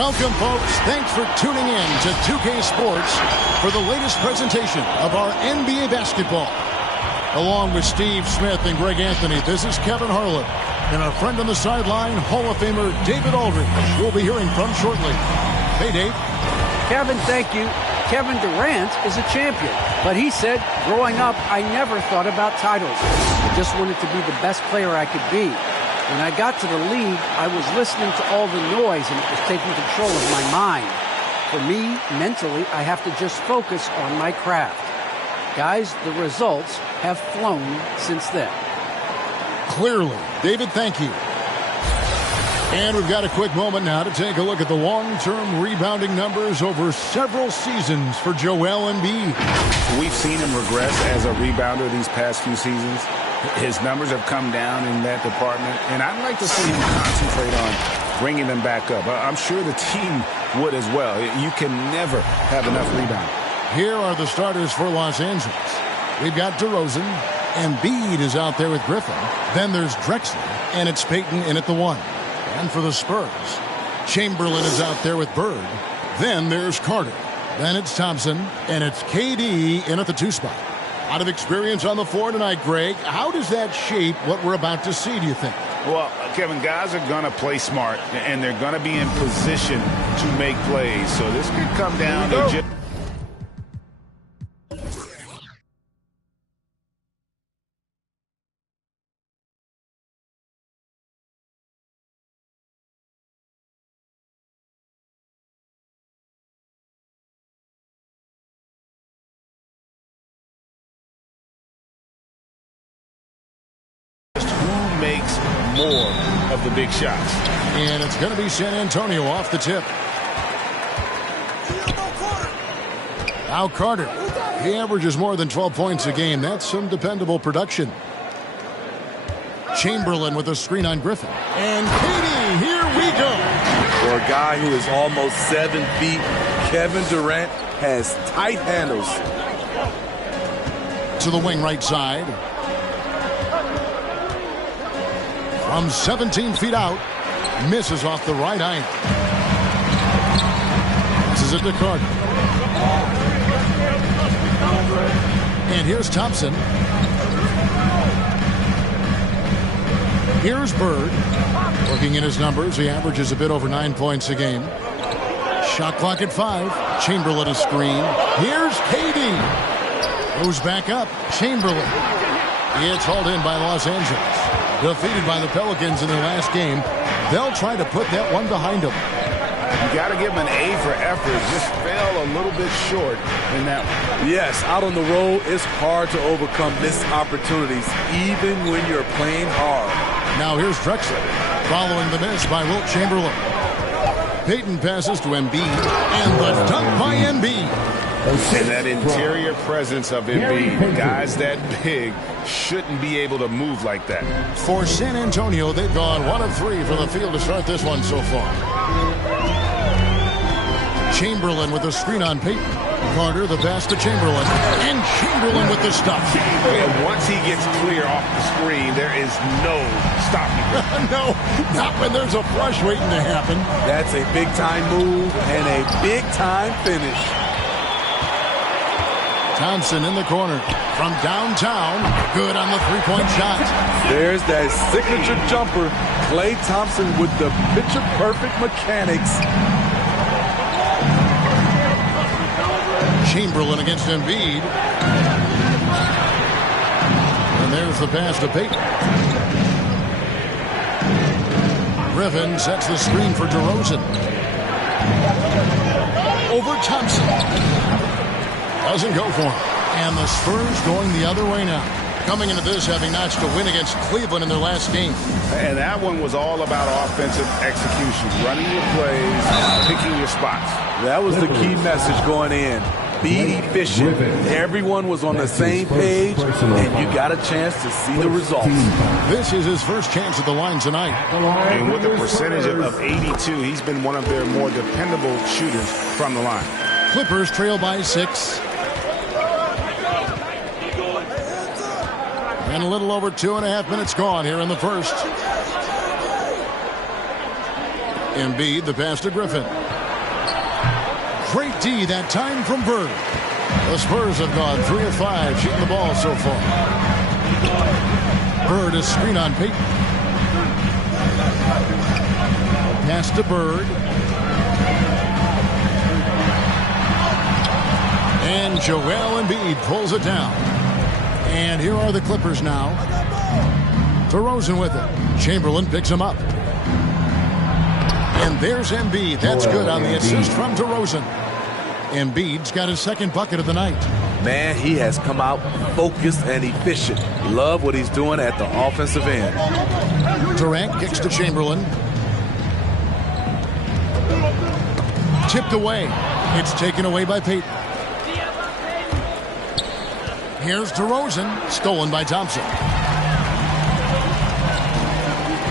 Welcome, folks. Thanks for tuning in to 2K Sports for the latest presentation of our NBA basketball. Along with Steve Smith and Greg Anthony, this is Kevin Harlan. And our friend on the sideline, Hall of Famer David Aldridge, we'll be hearing from shortly. Hey, Dave. Kevin, thank you. Kevin Durant is a champion, but he said, growing up, I never thought about titles. I just wanted to be the best player I could be. When I got to the league, I was listening to all the noise and it was taking control of my mind. For me, mentally, I have to just focus on my craft. Guys, the results have flown since then. Clearly. David, thank you. And we've got a quick moment now to take a look at the long-term rebounding numbers over several seasons for Joel Embiid. We've seen him regress as a rebounder these past few seasons. His numbers have come down in that department, and I'd like to see him concentrate on bringing them back up. I'm sure the team would as well. You can never have enough rebound. Here are the starters for Los Angeles. We've got DeRozan. Embiid is out there with Griffin. Then there's Drexler, and it's Payton in at the 1. And for the Spurs, Chamberlain is out there with Bird. Then there's Carter. Then it's Thompson, and it's KD in at the 2 spot. Out of experience on the floor tonight, Greg, how does that shape what we're about to see, do you think? Well, Kevin, guys are going to play smart, and they're going to be in position to make plays. So this could come down to just... makes more of the big shots. And it's going to be San Antonio off the tip. Now Carter. He averages more than 12 points a game. That's some dependable production. Chamberlain with a screen on Griffin. And KD, here we go. For a guy who is almost 7 feet, Kevin Durant has tight handles. To the wing right side. From 17 feet out, misses off the right eye. Passes it to Carter. And here's Thompson. Here's Bird. Looking at his numbers, he averages a bit over 9 points a game. Shot clock at 5. Chamberlain a screen. Here's KD. Goes back up. Chamberlain. It's hauled in by Los Angeles. Defeated by the Pelicans in their last game. They'll try to put that one behind them. You got to give him an A for effort. Just fell a little bit short in that one. Yes, out on the road, it's hard to overcome missed opportunities, even when you're playing hard. Now here's Drexler, following the miss by Wilt Chamberlain. Payton passes to Embiid, and the dunk by Embiid. And that interior presence of Embiid, guys that big shouldn't be able to move like that. For San Antonio, they've gone 1 of 3 from the field to start this one so far. Chamberlain with a screen on Payton. Carter, the pass to Chamberlain. And Chamberlain with the stop. And once he gets clear off the screen, there is no stopping him. No, not when there's a flush waiting to happen. That's a big-time move and a big-time finish. Thompson in the corner. From downtown, good on the three-point shot. There's that signature jumper. Klay Thompson with the picture-perfect mechanics. Chamberlain against Embiid. And there's the pass to Payton. Griffin sets the screen for DeRozan. Over Thompson. Doesn't go for him. And the Spurs going the other way now. Coming into this, having notched a win against Cleveland in their last game. And that one was all about offensive execution. Running your plays, picking your spots. That was the key message going in. Be efficient. Everyone was on the same page, and you got a chance to see the results. This is his first chance at the line tonight. And with a percentage of 82, he's been one of their more dependable shooters from the line. Clippers trail by 6. And a little over 2.5 minutes gone here in the first. Embiid, the pass to Griffin. Great D that time from Bird. The Spurs have gone 3 of 5 shooting the ball so far. Bird is screen on Payton. Pass to Bird. And Joel Embiid pulls it down. And here are the Clippers now. DeRozan with it. Chamberlain picks him up. And there's Embiid. That's good on the assist from DeRozan. Embiid's got his second bucket of the night. Man, he has come out focused and efficient. Love what he's doing at the offensive end. Durant kicks to Chamberlain. Tipped away. It's taken away by Payton. Here's DeRozan. Stolen by Thompson.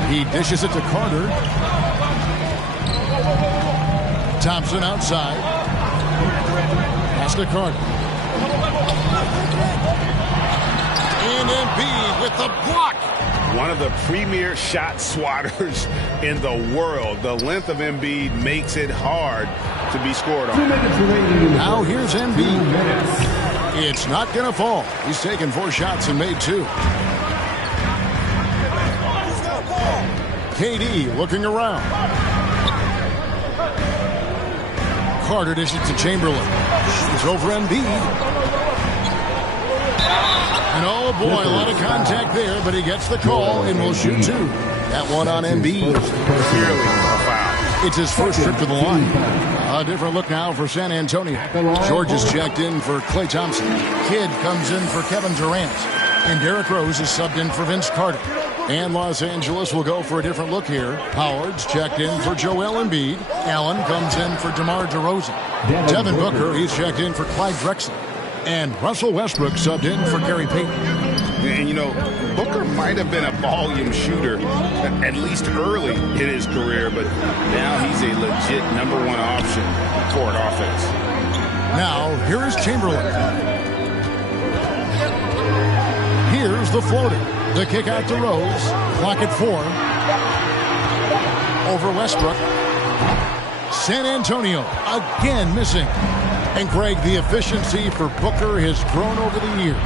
He dishes it to Carter. Thompson outside. Pass to Carter. And Embiid with the block. One of the premier shot swatters in the world. The length of Embiid makes it hard to be scored on. Now here's Embiid. It's not going to fall. He's taken 4 shots and made 2. KD looking around. Carter dishes to Chamberlain. It's over Embiid. And oh boy, a lot of contact there, but he gets the call and will shoot 2. That one on Embiid. Clearly a foul. It's his first trip to the line. A different look now for San Antonio. George is checked in for Klay Thompson. Kidd comes in for Kevin Durant. And Derrick Rose is subbed in for Vince Carter. And Los Angeles will go for a different look here. Howard's checked in for Joel Embiid. Allen comes in for DeMar DeRozan. Devin Booker, he's checked in for Clyde Drexler. And Russell Westbrook subbed in for Gary Payton. And, you know, Booker might have been a volume shooter, at least early in his career, but now he's a legit #1 option for an offense. Now, here is Chamberlain. Here's the floater. The kick out to Rose. Clock at 4. Over Westbrook. San Antonio again missing. And Greg, the efficiency for Booker has grown over the years.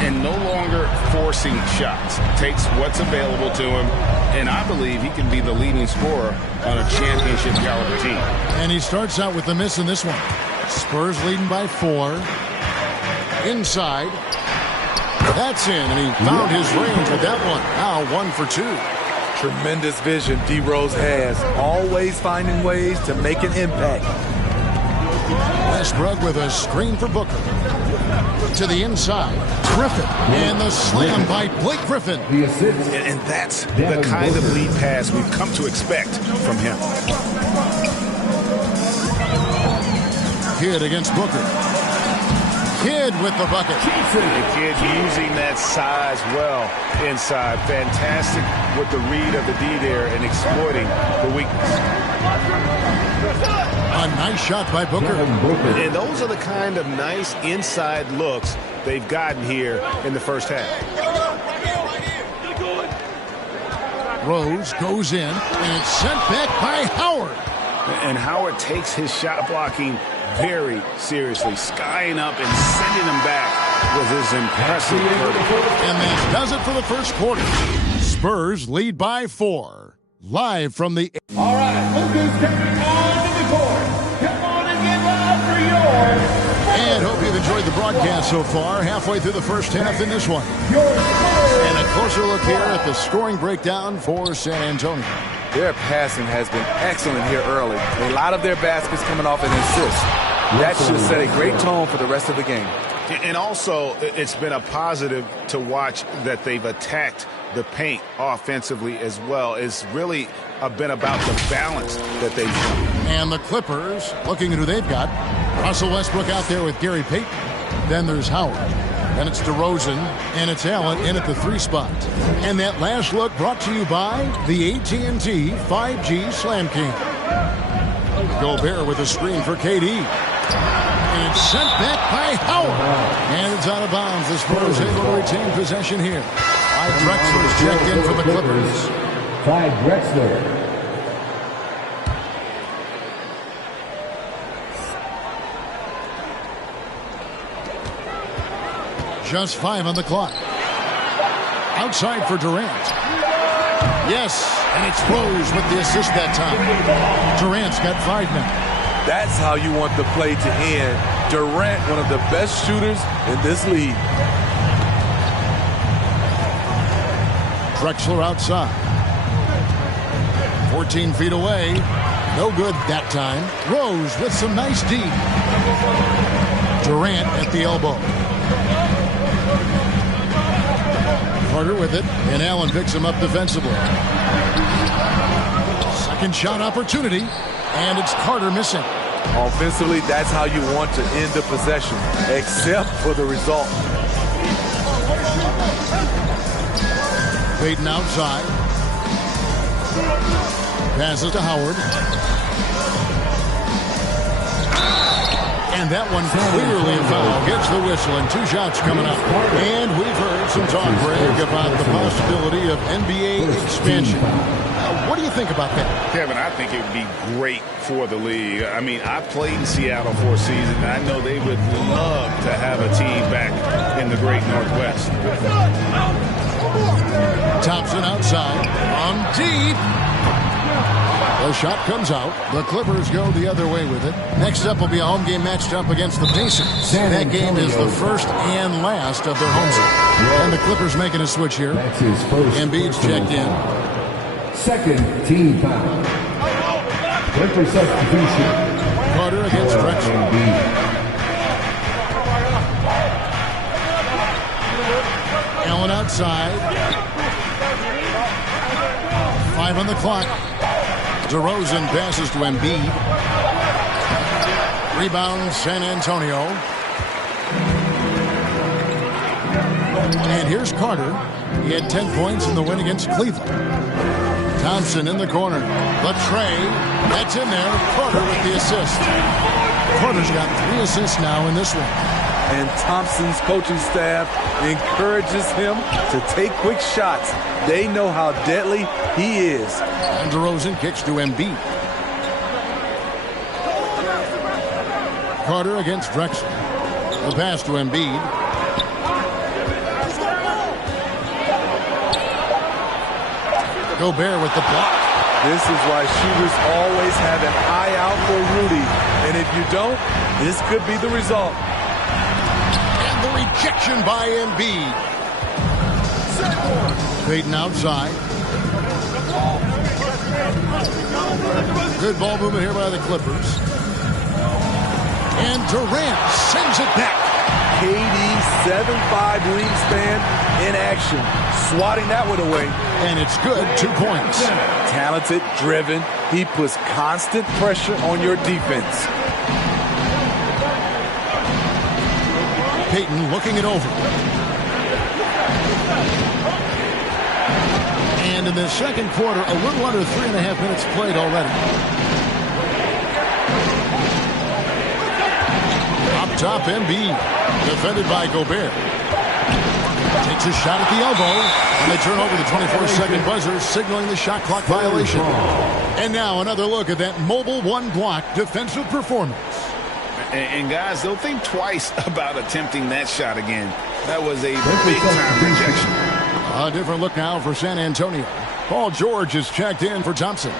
And no longer forcing shots. Takes what's available to him, and I believe he can be the leading scorer on a championship caliber team. And he starts out with the miss in this one. Spurs leading by 4. Inside. That's in, and he found his range with that one. Now 1 for 2. Tremendous vision D-Rose has. Always finding ways to make an impact. Westbrook with a screen for Booker. To the inside. Griffin. And the slam by Blake Griffin. And that's the kind of lead pass we've come to expect from him. Kidd against Booker. Kidd with the bucket. The kid using that size well inside. Fantastic with the read of the D there and exploiting the weakness. A nice shot by Booker. And those are the kind of nice inside looks they've gotten here in the first half. Rose goes in, and it's sent back by Howard. And Howard takes his shot blocking very seriously, skying up and sending him back with his impressive vertical. And that does it for the first quarter. Spurs lead by 4. Live from the... All right, Luka's coming on to the court. Come on and get loud for yours. And hope you've enjoyed the broadcast so far. Halfway through the first half in this one. And a closer look here at the scoring breakdown for San Antonio. Their passing has been excellent here early. A lot of their baskets coming off an assist. That should set a great tone for the rest of the game. And also, it's been a positive to watch that they've attacked the paint offensively as well. It's really been about the balance that they've shown. And the Clippers, looking at who they've got. Russell Westbrook out there with Gary Payton. Then there's Howard. Then it's DeRozan, and it's Allen in at the 3 spot. And that last look brought to you by the AT&T 5G Slam King. Gobert with a screen for KD. And it's sent back by Howard. And it's out of bounds. The Spurs able to retain possession here. Clyde Drexler is checked in for the Clippers. Clyde Drexler. Just 5 on the clock. Outside for Durant. Yes, and it's Rose with the assist that time. Durant's got 5 now. That's how you want the play to end. Durant, one of the best shooters in this league. Drexler outside. 14 feet away. No good that time. Rose with some nice D. Durant at the elbow. Carter with it, and Allen picks him up defensively. Second shot opportunity, and it's Carter missing. Offensively, that's how you want to end the possession, except for the result. Payton outside. Passes to Howard. And that one clearly a foul. Gets the whistle, and 2 shots coming up. And we've heard some talk, Greg, about the possibility of NBA expansion. What do you think about that? Kevin, I think it would be great for the league. I mean, I played in Seattle for a season, and I know they would love to have a team back in the Great Northwest. Thompson outside. On deep. The shot comes out. The Clippers go the other way with it. Next up will be a home game matched up against the Pacers. That game is the first and last of their home set. And the Clippers making a switch here. Embiid's checked in. Second team foul. Clipper substitution. Carter against Drexler. Allen outside. 5 on the clock. DeRozan passes to Embiid. Rebound San Antonio. And here's Carter. He had 10 points in the win against Cleveland. Thompson in the corner. The tray. That's in there. Carter with the assist. Carter's got 3 assists now in this one. And Thompson's coaching staff encourages him to take quick shots. They know how deadly he is. And DeRozan kicks to Embiid. Carter against Drexler. The pass to Embiid. Gobert with the block. This is why shooters always have an eye out for Rudy. And if you don't, this could be the result. And the rejection by Embiid. Payton outside. Good ball movement here by the Clippers. And Durant sends it back. KD 7'5" wingspan in action. Swatting that one away. And it's good. 2 points. Talented, driven. He puts constant pressure on your defense. Payton looking it over. And in the second quarter, a little under 3.5 minutes played already. Up top, Embiid. Defended by Gobert. Takes a shot at the elbow. And they turn over the 24-second buzzer, signaling the shot clock violation. And now another look at that mobile one-block defensive performance. And guys, they'll think twice about attempting that shot again. That was a big-time rejection. A different look now for San Antonio. Paul George is checked in for Thompson.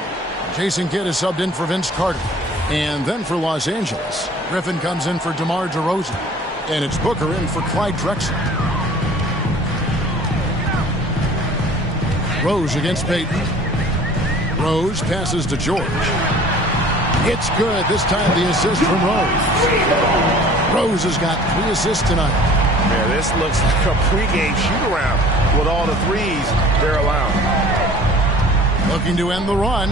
Jason Kidd is subbed in for Vince Carter. And then for Los Angeles, Griffin comes in for DeMar DeRozan. And it's Booker in for Clyde Drexler. Rose against Payton. Rose passes to George. It's good. This time the assist from Rose. Rose has got 3 assists tonight. Yeah, this looks like a pregame shoot-around with all the threes they're allowing. Looking to end the run.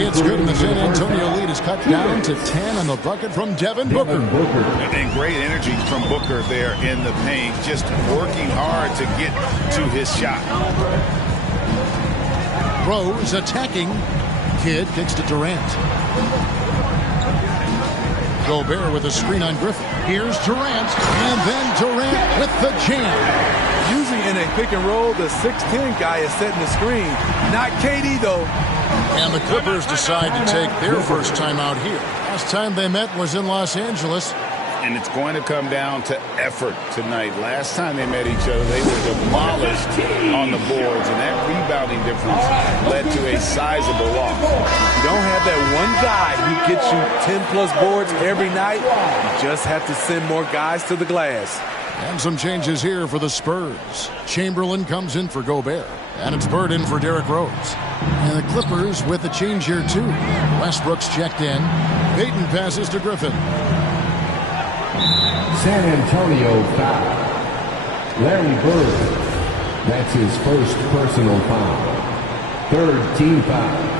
It's good, and the San Antonio lead is cut down to 10 on the bucket from Devin Booker. And great energy from Booker there in the paint, just working hard to get to his shot. Rose attacking. Kidd kicks to Durant. Gobert with a screen on Griffin. Here's Durant, and then Durant with the jam. Usually in a pick and roll, the 6'10" guy is setting the screen. Not KD, though. And the Clippers decide to take their first time out here. Last time they met was in Los Angeles. And it's going to come down to effort tonight. Last time they met each other, they were demolished on the boards, and that rebounding difference led to a sizable loss. You don't have that one guy who gets you 10-plus boards every night. You just have to send more guys to the glass. And some changes here for the Spurs. Chamberlain comes in for Gobert. And it's Bird in for Derrick Rose. And the Clippers with a change here, too. Westbrook's checked in. Payton passes to Griffin. San Antonio foul. Larry Bird. That's his first personal foul. Third team foul.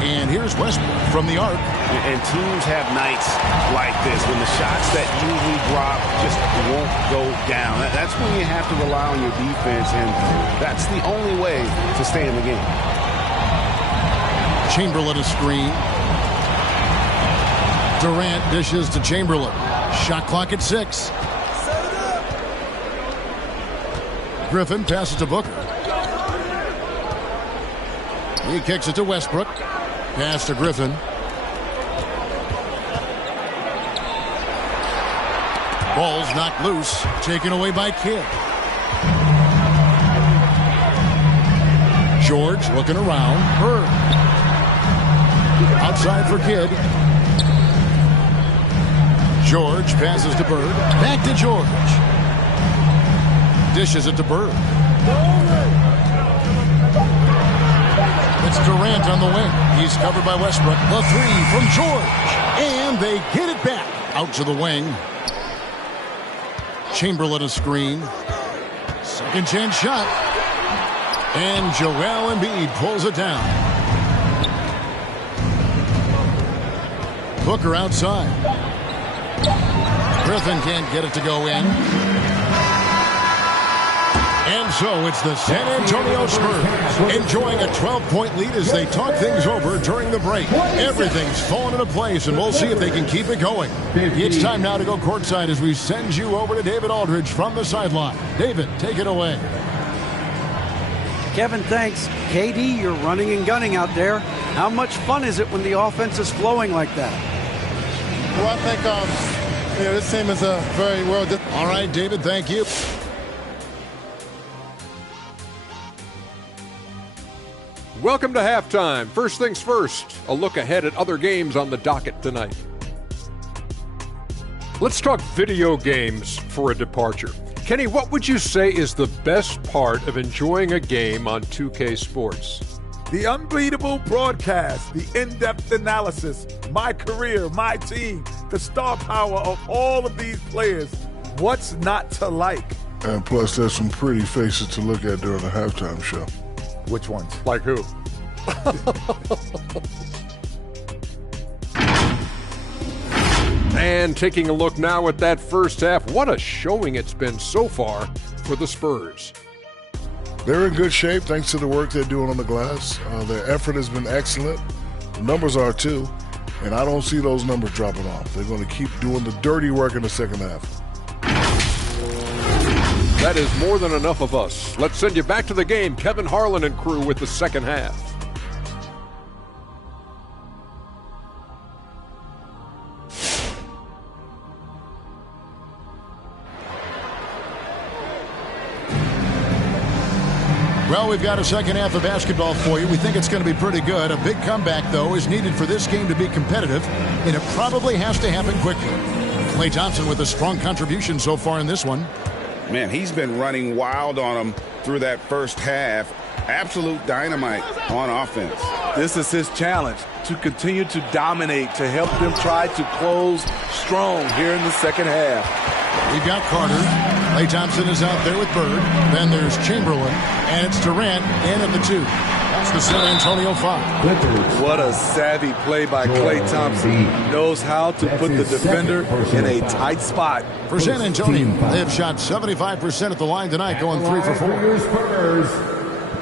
And here's Westbrook from the arc. And teams have nights like this when the shots that usually drop just won't go down. That's when you have to rely on your defense, and that's the only way to stay in the game. Chamberlain a screen. Durant dishes to Chamberlain. Shot clock at 6. Griffin passes to Booker. He kicks it to Westbrook. Pass to Griffin. Ball's knocked loose. Taken away by Kidd. George looking around. Bird. Outside for Kidd. George passes to Bird. Back to George. Dishes it to Bird. It's Durant on the wing. He's covered by Westbrook. The three from George. And they get it back. Out to the wing. Chamberlain a screen. Second chance shot. And Joel Embiid pulls it down. Booker outside. Griffin can't get it to go in. And so it's the San Antonio Spurs enjoying a 12-point lead as they talk things over during the break. Everything's fallen into place, and we'll see if they can keep it going. It's time now to go courtside as we send you over to David Aldridge from the sideline. David, take it away. Kevin, thanks. KD, you're running and gunning out there. How much fun is it when the offense is flowing like that? Well, I think this team is very well. All right, David, thank you. Welcome to halftime. First things first, a look ahead at other games on the docket tonight. Let's talk video games for a departure. Kenny, what would you say is the best part of enjoying a game on 2K Sports? The unbeatable broadcast, the in-depth analysis, my career, my team, the star power of all of these players. What's not to like? And plus, there's some pretty faces to look at during the halftime show. Which ones? Like who? And taking a look now at that first half, what a showing it's been so far for the Spurs. They're in good shape thanks to the work they're doing on the glass. Their effort has been excellent. The numbers are too. And I don't see those numbers dropping off. They're going to keep doing the dirty work in the second half. That is more than enough of us. Let's send you back to the game. Kevin Harlan and crew with the second half. Well, we've got a second half of basketball for you. We think it's going to be pretty good. A big comeback, though, is needed for this game to be competitive, and it probably has to happen quickly. Klay Thompson with a strong contribution so far in this one. Man, he's been running wild on them through that first half. Absolute dynamite on offense. This is his challenge, to continue to dominate, to help them try to close strong here in the second half. We've got Carter. Klay Thompson is out there with Bird. Then there's Chamberlain. And it's Durant in at the 2. That's the San Antonio 5. What a savvy play by Klay Thompson. Knows how to put the defender in a tight spot. For San Antonio, they have shot 75% at the line tonight, going 3 for 4.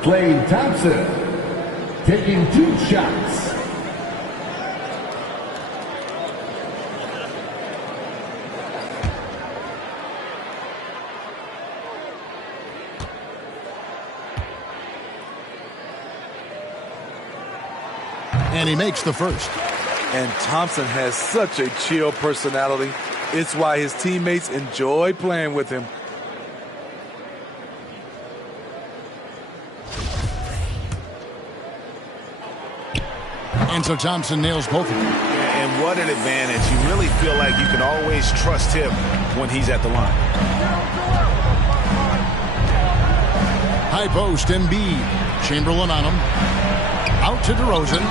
Klay Thompson taking 2 shots. And he makes the first. And Thompson has such a chill personality. It's why his teammates enjoy playing with him. And so Thompson nails both of them. And what an advantage. You really feel like you can always trust him when he's at the line. High post, Embiid. Chamberlain on him. Out to DeRozan.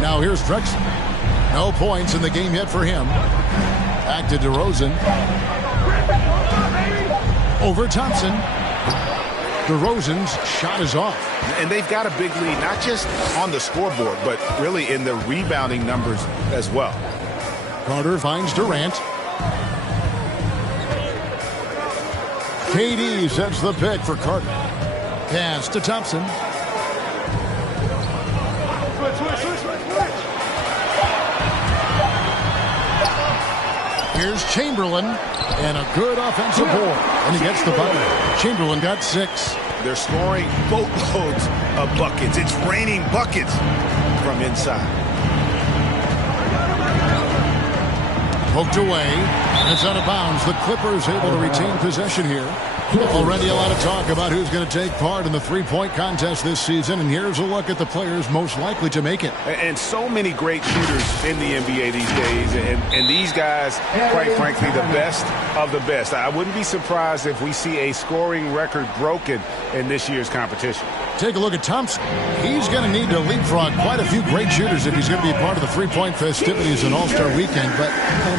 Now here's Drexler. No points in the game yet for him. Back to DeRozan. Over Thompson. DeRozan's shot is off. And they've got a big lead, not just on the scoreboard, but really in the rebounding numbers as well. Carter finds Durant. KD sets the pick for Carter. Pass to Thompson. Here's Chamberlain, and a good offensive board, and he gets the foul. Chamberlain got 6. They're scoring boatloads of buckets. It's raining buckets from inside. Poked away, and it's out of bounds. The Clippers able to retain possession here. Already a lot of talk about who's going to take part in the three-point contest this season, and here's a look at the players most likely to make it. And so many great shooters in the NBA these days, and these guys, quite frankly, the best of the best. I wouldn't be surprised if we see a scoring record broken in this year's competition. Take a look at Thompson. He's going to need to leapfrog quite a few great shooters if he's going to be a part of the three-point festivities in All-Star Weekend, but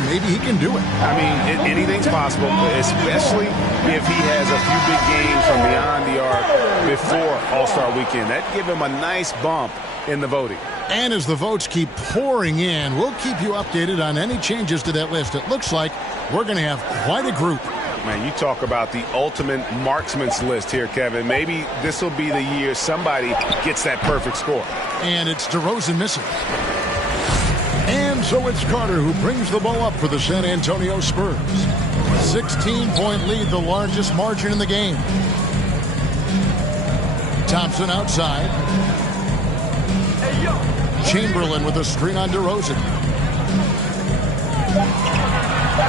maybe he can do it. I mean, anything's possible, especially if he has a few big games from beyond the arc before All-Star Weekend. That'd give him a nice bump in the voting. And as the votes keep pouring in, we'll keep you updated on any changes to that list. It looks like we're going to have quite a group. Man, you talk about the ultimate marksman's list here, Kevin. Maybe this will be the year somebody gets that perfect score. And it's DeRozan missing. And so it's Carter who brings the ball up for the San Antonio Spurs. 16-point lead, the largest margin in the game. Thompson outside. Chamberlain with a screen on DeRozan.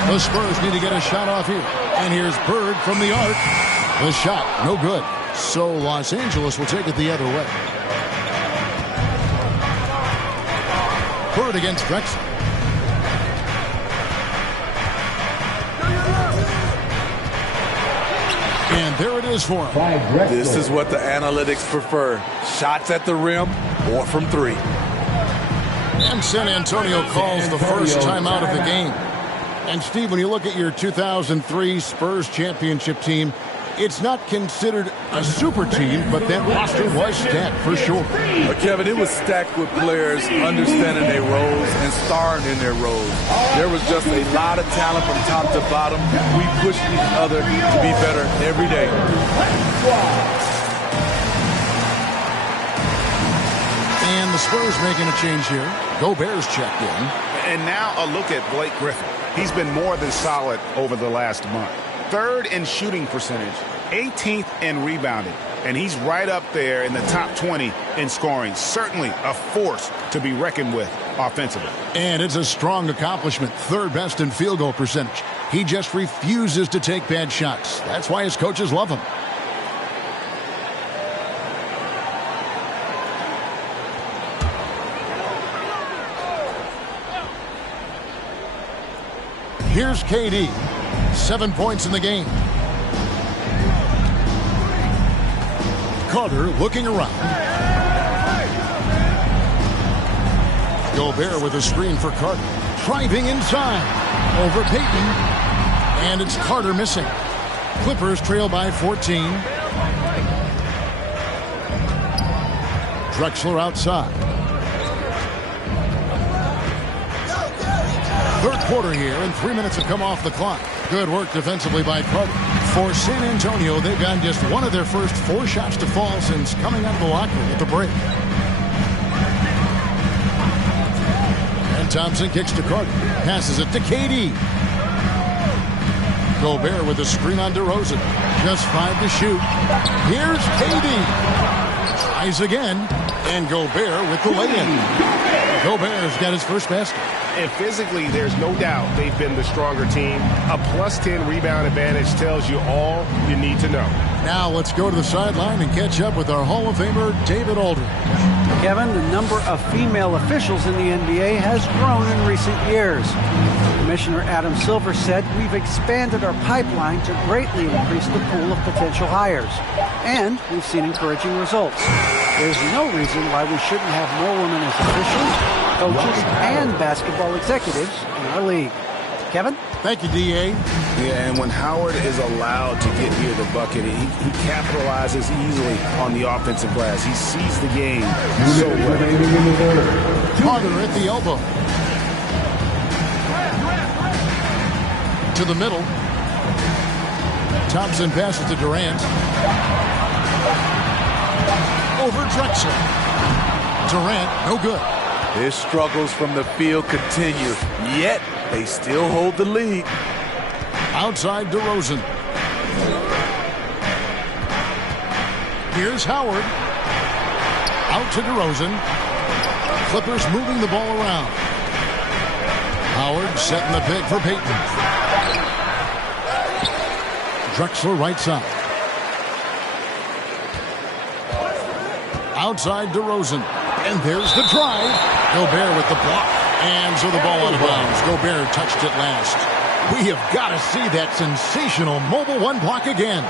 The Spurs need to get a shot off here. And here's Bird from the arc. The shot, no good. So Los Angeles will take it the other way. Bird against Drexler. And there it is for him. This is what the analytics prefer. Shots at the rim or from 3. And San Antonio calls the first timeout of the game. And, Steve, when you look at your 2003 Spurs championship team, it's not considered a super team, but that roster was stacked for sure. Kevin, it was stacked with players understanding their roles and starring in their roles. There was just a lot of talent from top to bottom. We pushed each other to be better every day. And the Spurs making a change here. Gobert's checked in. And now a look at Blake Griffin. He's been more than solid over the last month. 3rd in shooting percentage, 18th in rebounding, and he's right up there in the top 20 in scoring. Certainly a force to be reckoned with offensively. And it's a strong accomplishment. 3rd best in field goal percentage. He just refuses to take bad shots. That's why his coaches love him. Here's KD. 7 points in the game. Carter looking around. Gobert with a screen for Carter. Driving inside. Over Payton. And it's Carter missing. Clippers trail by 14. Drexler outside. 3rd quarter here, and 3 minutes have come off the clock. Good work defensively by Carter. For San Antonio, they've gotten just one of their first 4 shots to fall since coming out of the locker room at the break. And Thompson kicks to Carter. Passes it to KD. Gobert with a screen on DeRozan. Just 5 to shoot. Here's KD. Tries again. And Gobert with the lay-in. Gobert's got his first basket. And physically, there's no doubt they've been the stronger team. A +10 rebound advantage tells you all you need to know. Now let's go to the sideline and catch up with our Hall of Famer, David Aldridge. Kevin, the number of female officials in the NBA has grown in recent years. Commissioner Adam Silver said we've expanded our pipeline to greatly increase the pool of potential hires. And we've seen encouraging results. There's no reason why we shouldn't have more women as officials, coaches, and basketball executives in our league. Kevin? Thank you, D.A. Yeah, and when Howard is allowed to get near the bucket, he capitalizes easily on the offensive glass. He sees the game so well. Carter at the elbow. To the middle. Thompson passes to Durant. Over Drexler. Durant, no good. His struggles from the field continue, yet they still hold the lead. Outside DeRozan. Here's Howard. Out to DeRozan. Clippers moving the ball around. Howard setting the pick for Payton. Drexler right side. Outside DeRozan. And there's the drive. Gobert with the block. And so the ball out of bounds. Gobert touched it last. We have got to see that sensational mobile one block again.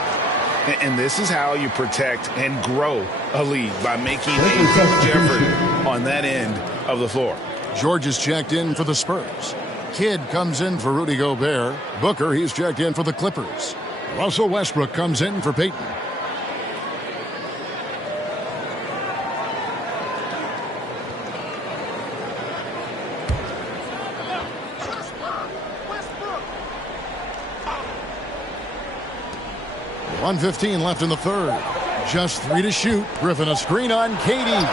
And this is how you protect and grow a lead, by making a huge effort on that end of the floor. George is checked in for the Spurs. Kidd comes in for Rudy Gobert. Booker, he's checked in for the Clippers. Russell Westbrook comes in for Payton. .115 left in the third. Just 3 to shoot. Griffin a screen on Katie.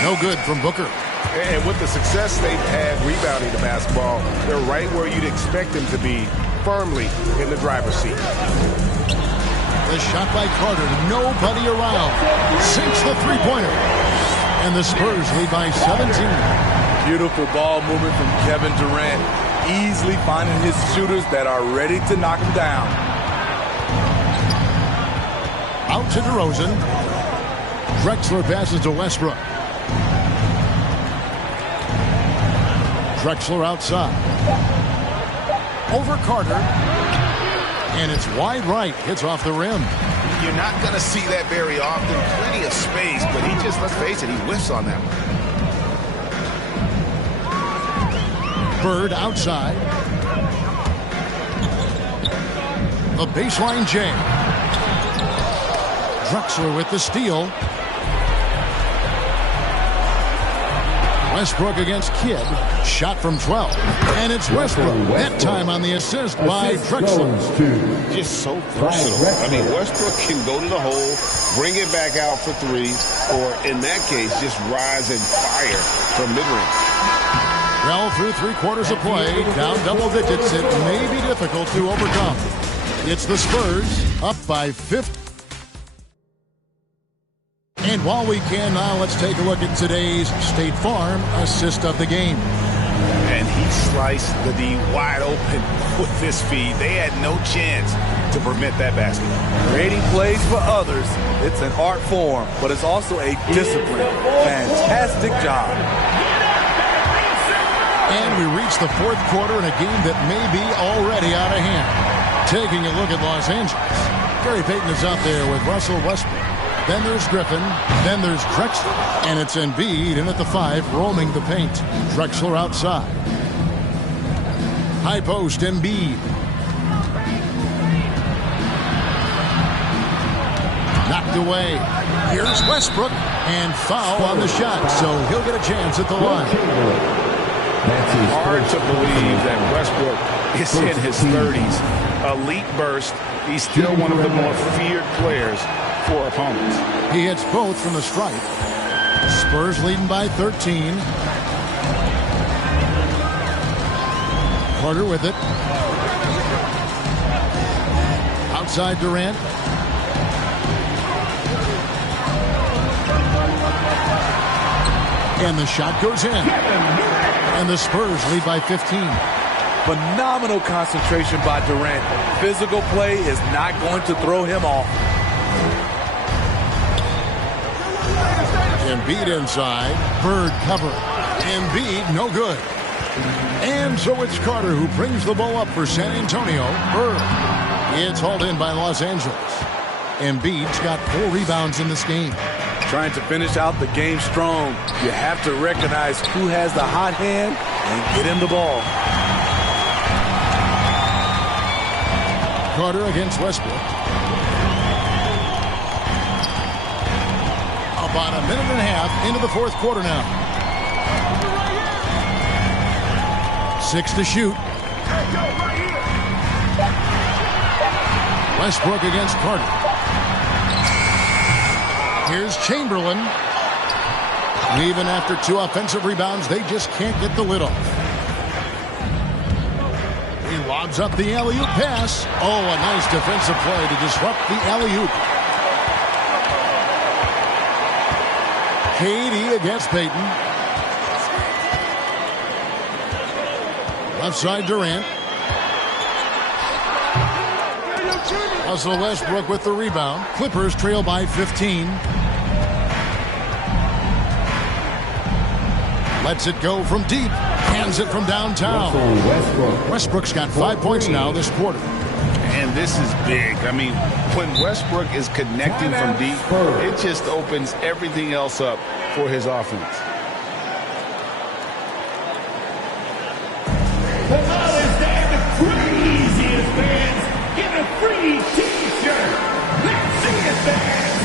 No good from Booker. And with the success they've had rebounding the basketball, they're right where you'd expect them to be, firmly in the driver's seat. The shot by Carter. Nobody around. Sinks the three-pointer. And the Spurs lead by 17. Beautiful ball movement from Kevin Durant. Easily finding his shooters that are ready to knock him down. Out to DeRozan. Drexler passes to Westbrook. Drexler outside. Over Carter. And it's wide right. Hits off the rim. You're not going to see that very often. Plenty of space, but he just, let's face it, he whiffs on that one. Bird outside. The baseline J. Drexler with the steal. Westbrook against Kidd. Shot from 12. And it's Westbrook. That time on the assist by Drexler. Just so versatile. I mean, Westbrook can go to the hole, bring it back out for 3, or in that case, just rise and fire from mid-range. Well, through 3 quarters of play, down double digits, it may be difficult to overcome. It's the Spurs up by 50. And while we can now, let's take a look at today's State Farm assist of the game. And he sliced the D wide open with this feed. They had no chance to prevent that basket. Creating plays for others, it's an art form, but it's also a discipline. Fantastic job. And we reach the 4th quarter in a game that may be already out of hand. Taking a look at Los Angeles. Gary Payton is out there with Russell Westbrook. Then there's Griffin. Then there's Drexler. And it's Embiid in at the 5, roaming the paint. Drexler outside. High post, Embiid. Knocked away. Here's Westbrook. And foul on the shot. So he'll get a chance at the line. Hard to believe that Westbrook is in his 30s. Elite burst. He's still one of the more feared players for opponents. He hits both from the stripe. Spurs leading by 13. Carter with it. Outside Durant. And the shot goes in. And the Spurs lead by 15. Phenomenal concentration by Durant. Physical play is not going to throw him off. Embiid inside. Bird cover. Embiid no good. And so it's Carter who brings the ball up for San Antonio. Bird. It's hauled in by Los Angeles. Embiid's got 4 rebounds in this game. Trying to finish out the game strong. You have to recognize who has the hot hand and get him the ball. Carter against Westbrook. About a minute and a half into the fourth quarter now. 6 to shoot. Westbrook against Carter. Here's Chamberlain. Even after 2 offensive rebounds, they just can't get the lid off. He lobs up the alley-oop pass. Oh, a nice defensive play to disrupt the alley-oop. KD against Payton. Left side Durant. Russell Westbrook with the rebound. Clippers trail by 15. Lets it go from deep. Hands it from downtown. Westbrook's got 5 points now this quarter. And this is big. I mean, when Westbrook is connecting from deep, it just opens everything else up for his offense. The hottest and the craziest fans get a free T-shirt. Let's see it, fans.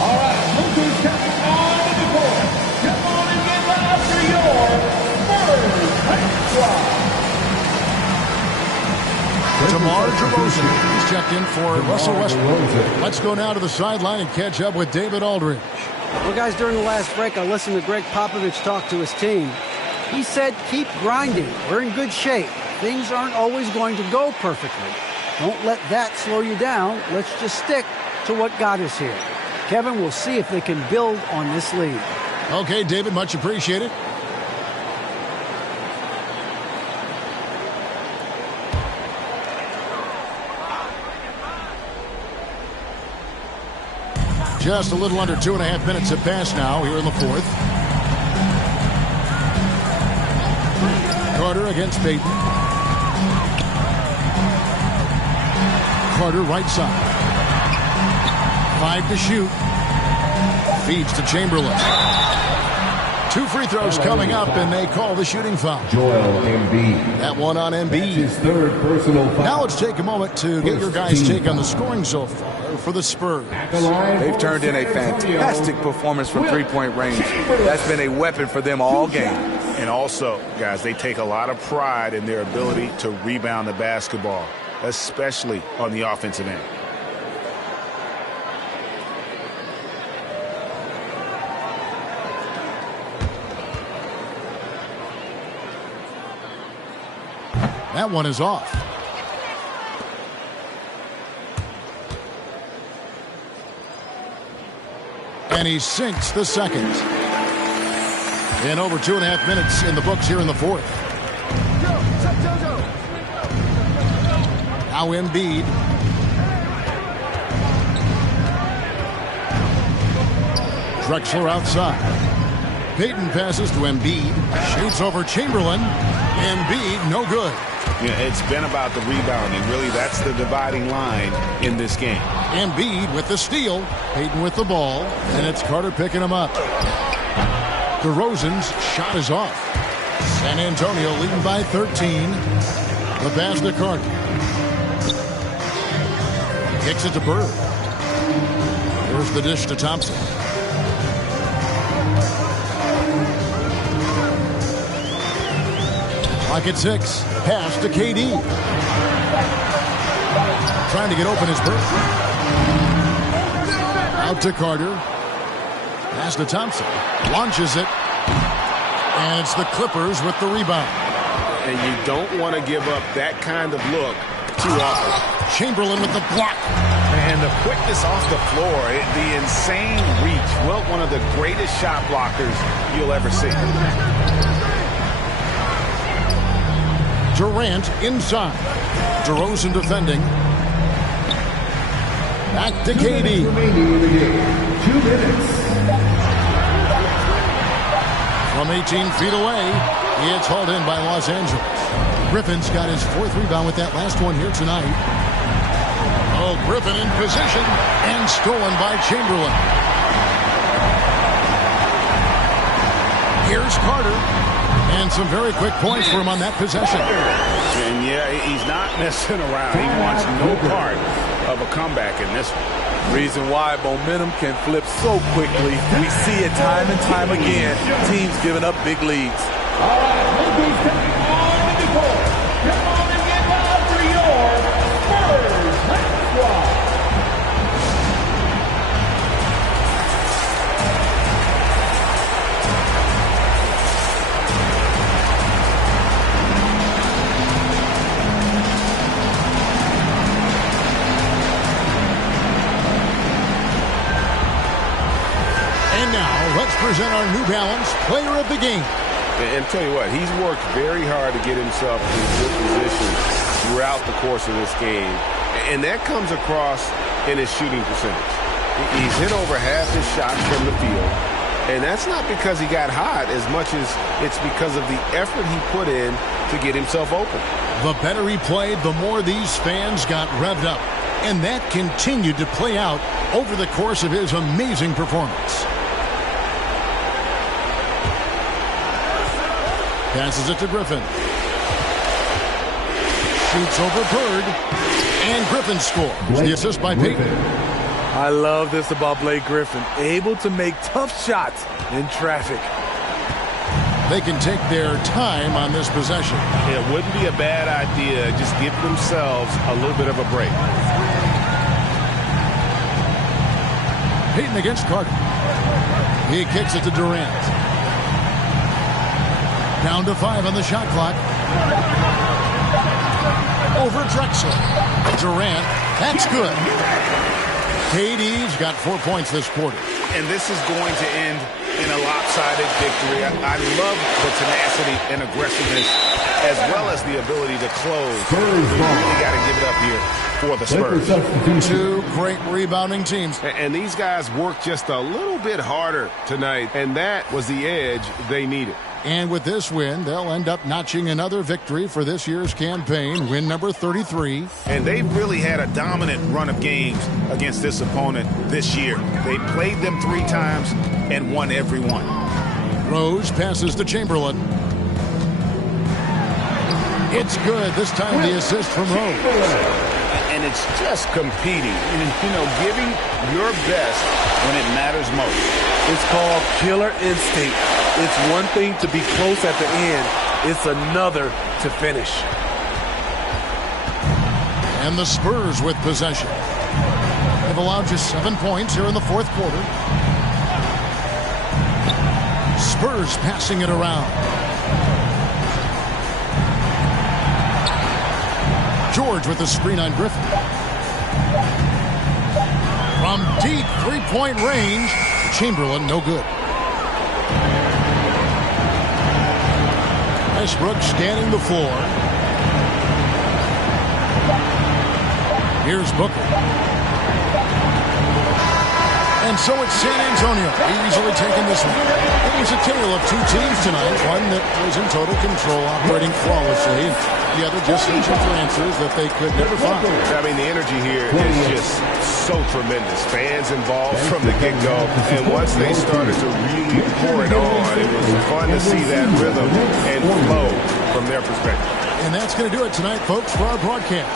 All right, look who's coming onto the court. Come on and get loud for your first Hype Squad. DeMar DeRozan. He's checked in for Russell Westbrook. Let's go now to the sideline and catch up with David Aldridge. Well, guys, during the last break, I listened to Greg Popovich talk to his team. He said, keep grinding. We're in good shape. Things aren't always going to go perfectly. Don't let that slow you down. Let's just stick to what got us here. Kevin, we'll see if they can build on this lead. Okay, David, much appreciated. Just a little under 2.5 minutes have passed now here in the fourth. Carter against Payton. Carter right side. 5 to shoot. Feeds to Chamberlain. 2 free throws coming up, and they call the shooting foul. Joel Embiid. That one on Embiid. His 3rd personal foul. Now let's take a moment to get your guys' take on the scoring so far for the Spurs. They've turned in a fantastic performance from three-point range. That's been a weapon for them all game. And also, guys, they take a lot of pride in their ability to rebound the basketball, especially on the offensive end. That one is off. And he sinks the second. In over 2.5 minutes in the books here in the fourth. Now Embiid. Drexler outside. Payton passes to Embiid. Shoots over Chamberlain. Embiid, no good. Yeah, it's been about the rebounding. Really, that's the dividing line in this game. Embiid with the steal. Payton with the ball. And it's Carter picking him up. DeRozan's shot is off. San Antonio leading by 13. The pass to Carter. Kicks it to Bird. Here's the dish to Thompson. Clock at 6. Pass to KD. Trying to get open is Bird. Out to Carter. Pass to Thompson. Launches it. And it's the Clippers with the rebound. And you don't want to give up that kind of look too often. Chamberlain with the block. And the quickness off the floor, the insane reach. Well, one of the greatest shot blockers you'll ever see. Durant inside. DeRozan defending. Back to KD. 2 minutes. From 18 feet away, it's hauled in by Los Angeles. Griffin's got his 4th rebound with that last one here tonight. Oh, Griffin in position and stolen by Chamberlain. Here's Carter. And some very quick points for him on that possession. And yeah, he's not messing around. He wants no part of a comeback in this one. Reason why momentum can flip so quickly. We see it time and time again. Teams giving up big leads. All right, look who's coming on the court. Come on and get loud for your Spurs Hot Squad. Let's present our New Balance Player of the Game. And tell you what, he's worked very hard to get himself in good position throughout the course of this game. And that comes across in his shooting percentage. He's hit over half his shots from the field. And that's not because he got hot as much as it's because of the effort he put in to get himself open. The better he played, the more these fans got revved up. And that continued to play out over the course of his amazing performance. Passes it to Griffin. Shoots over Bird. And Griffin scores. The assist by Payton. I love this about Blake Griffin. Able to make tough shots in traffic. They can take their time on this possession. It wouldn't be a bad idea. Just give themselves a little bit of a break. Payton against Carter. He kicks it to Durant. Down to 5 on the shot clock. Over Drexler. Durant. That's good. KD's got 4 points this quarter. And this is going to end in a lopsided victory. I love the tenacity and aggressiveness as well as the ability to close. You got to give it up here for the Spurs. 2 great rebounding teams. And these guys worked just a little bit harder tonight, and that was the edge they needed. And with this win, they'll end up notching another victory for this year's campaign, win number 33. And they've really had a dominant run of games against this opponent this year. They played them 3 times and won every one. Rose passes to Chamberlain. It's good. This time the assist from Rose. And it's just competing, giving your best when it matters most. It's called killer instinct. It's one thing to be close at the end. It's another to finish. And the Spurs with possession. They've allowed just 7 points here in the 4th quarter. Spurs passing it around. George with the screen on Griffin. From deep 3-point range, Chamberlain no good. Westbrook scanning the floor. Here's Booker. And so it's San Antonio easily taking this one. It was a tale of 2 teams tonight. One that was in total control, operating flawlessly. The other just searching for answers that they could never find. I mean, the energy here is just so tremendous. Fans involved from the get-go. And once they started to really pour it on, it was fun to see that rhythm and flow from their perspective. And that's going to do it tonight, folks, for our broadcast.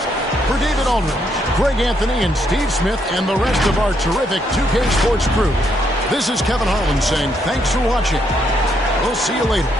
For David Aldridge, Greg Anthony, and Steve Smith, and the rest of our terrific 2K Sports crew, this is Kevin Harlan saying thanks for watching. We'll see you later.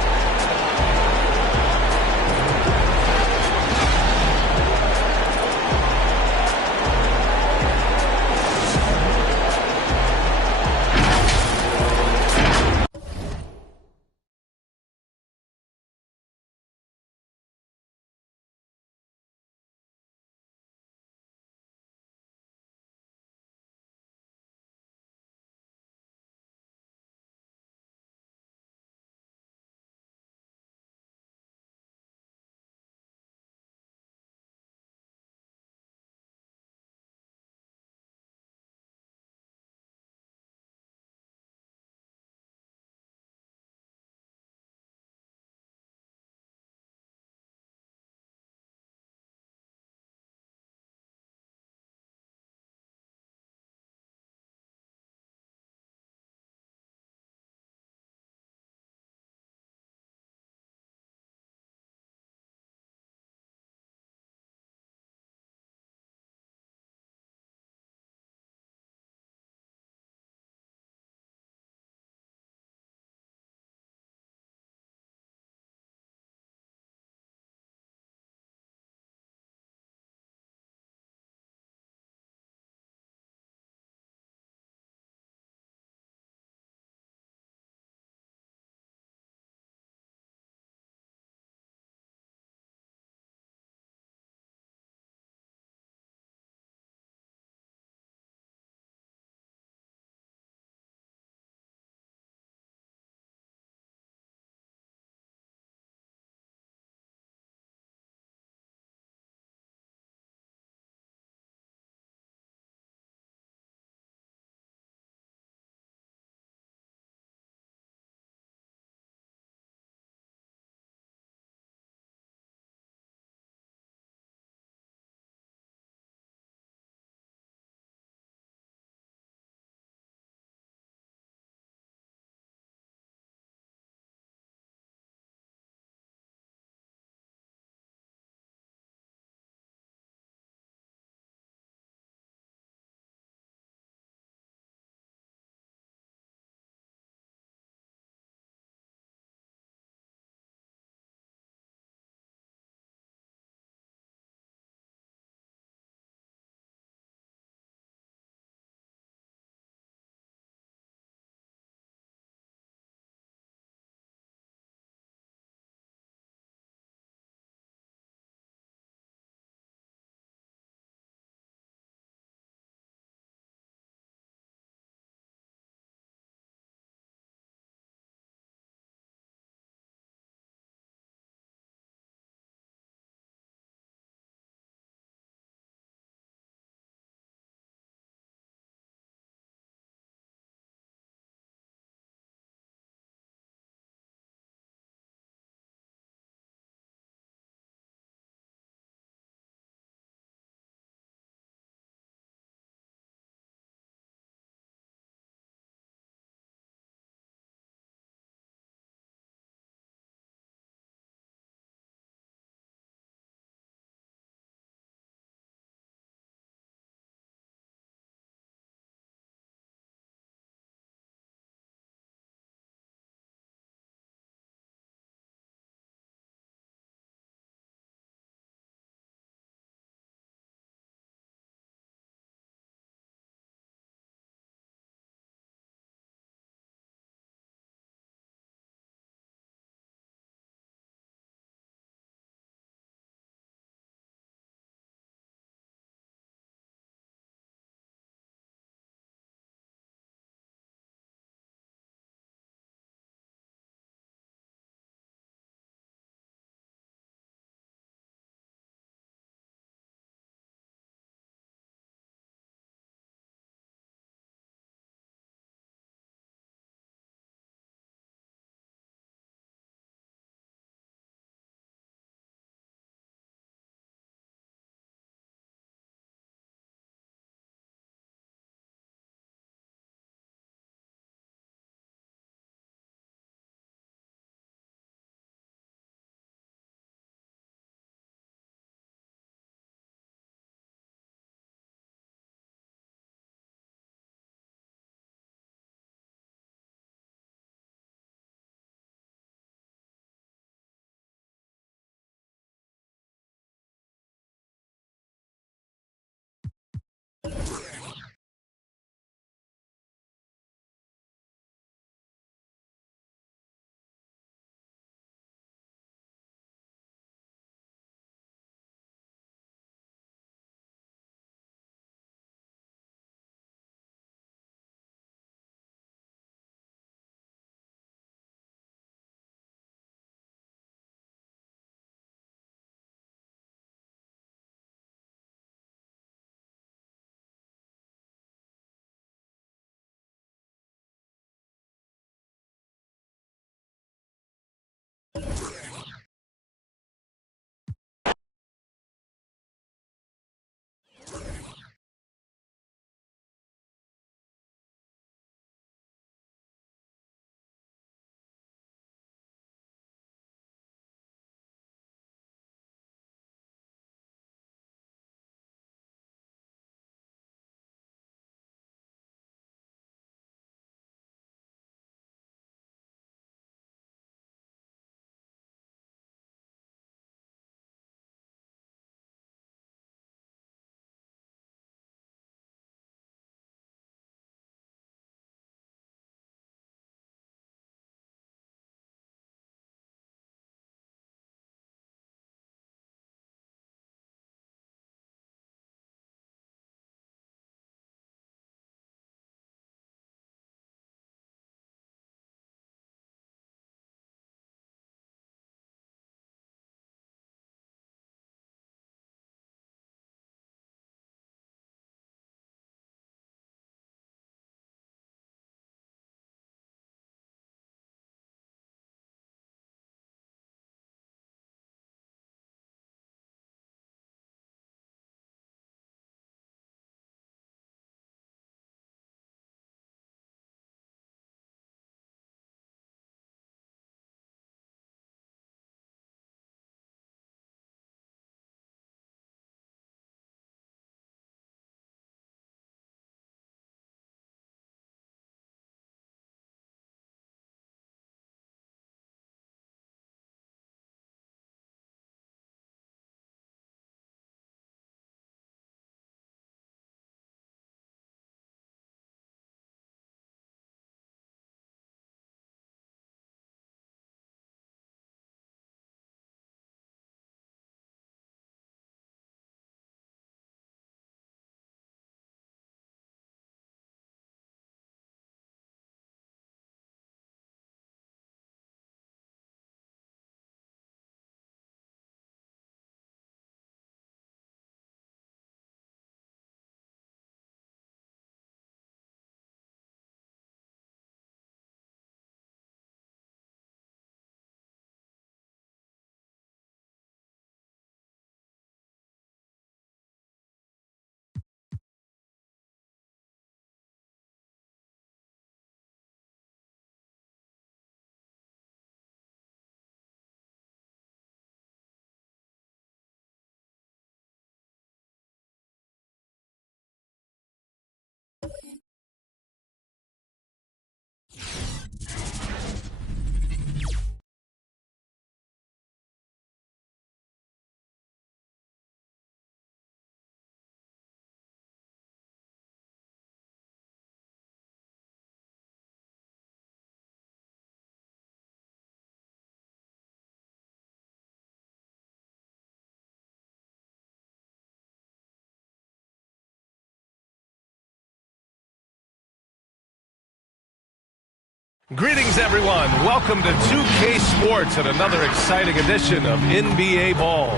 Greetings, everyone. Welcome to 2K Sports and another exciting edition of NBA Ball.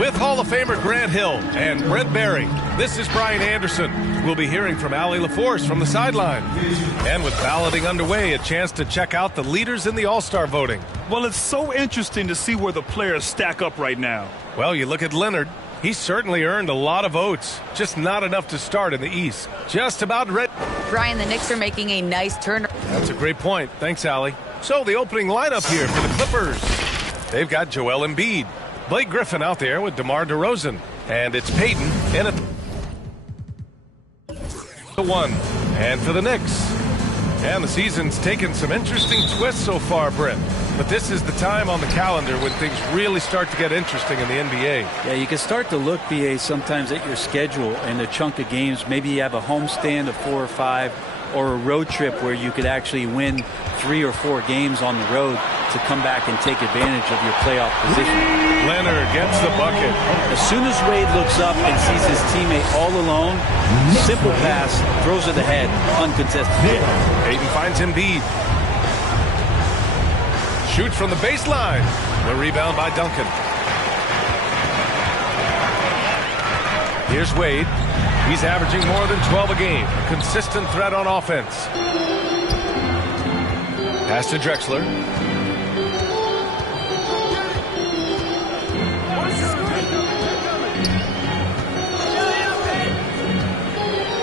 With Hall of Famer Grant Hill and Brent Barry, this is Brian Anderson. We'll be hearing from Allie LaForce from the sideline. And with balloting underway, a chance to check out the leaders in the All-Star voting. Well, it's so interesting to see where the players stack up right now. Well, you look at Leonard. He's certainly earned a lot of votes, just not enough to start in the East. Just about ready. Brian, the Knicks are making a nice turn. That's a great point. Thanks, Allie. So the opening lineup here for the Clippers. They've got Joel Embiid, Blake Griffin out there with DeMar DeRozan, and it's Peyton in at the 1. And for the Knicks. And the season's taken some interesting twists so far, Brent. But this is the time on the calendar when things really start to get interesting in the NBA. Yeah, you can start to look, BA, sometimes at your schedule and a chunk of games. Maybe you have a homestand of 4 or 5 or a road trip where you could actually win 3 or 4 games on the road to come back and take advantage of your playoff position. Leonard gets the bucket. As soon as Wade looks up and sees his teammate all alone, simple pass, throws it ahead, uncontested. Peyton finds Embiid. Shoots from the baseline. The rebound by Duncan. Here's Wade. He's averaging more than 12 a game. A consistent threat on offense. Pass to Drexler.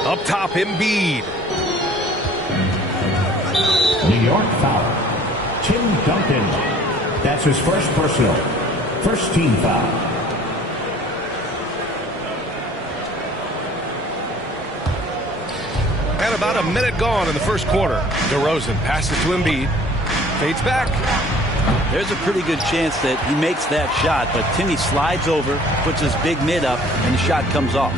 Up top, Embiid. New York foul. Tim Duncan. That's his first personal. First team foul. And about a minute gone in the first quarter. DeRozan passes to Embiid. Fades back. There's a pretty good chance that he makes that shot, but Timmy slides over, puts his big mid up, and the shot comes off.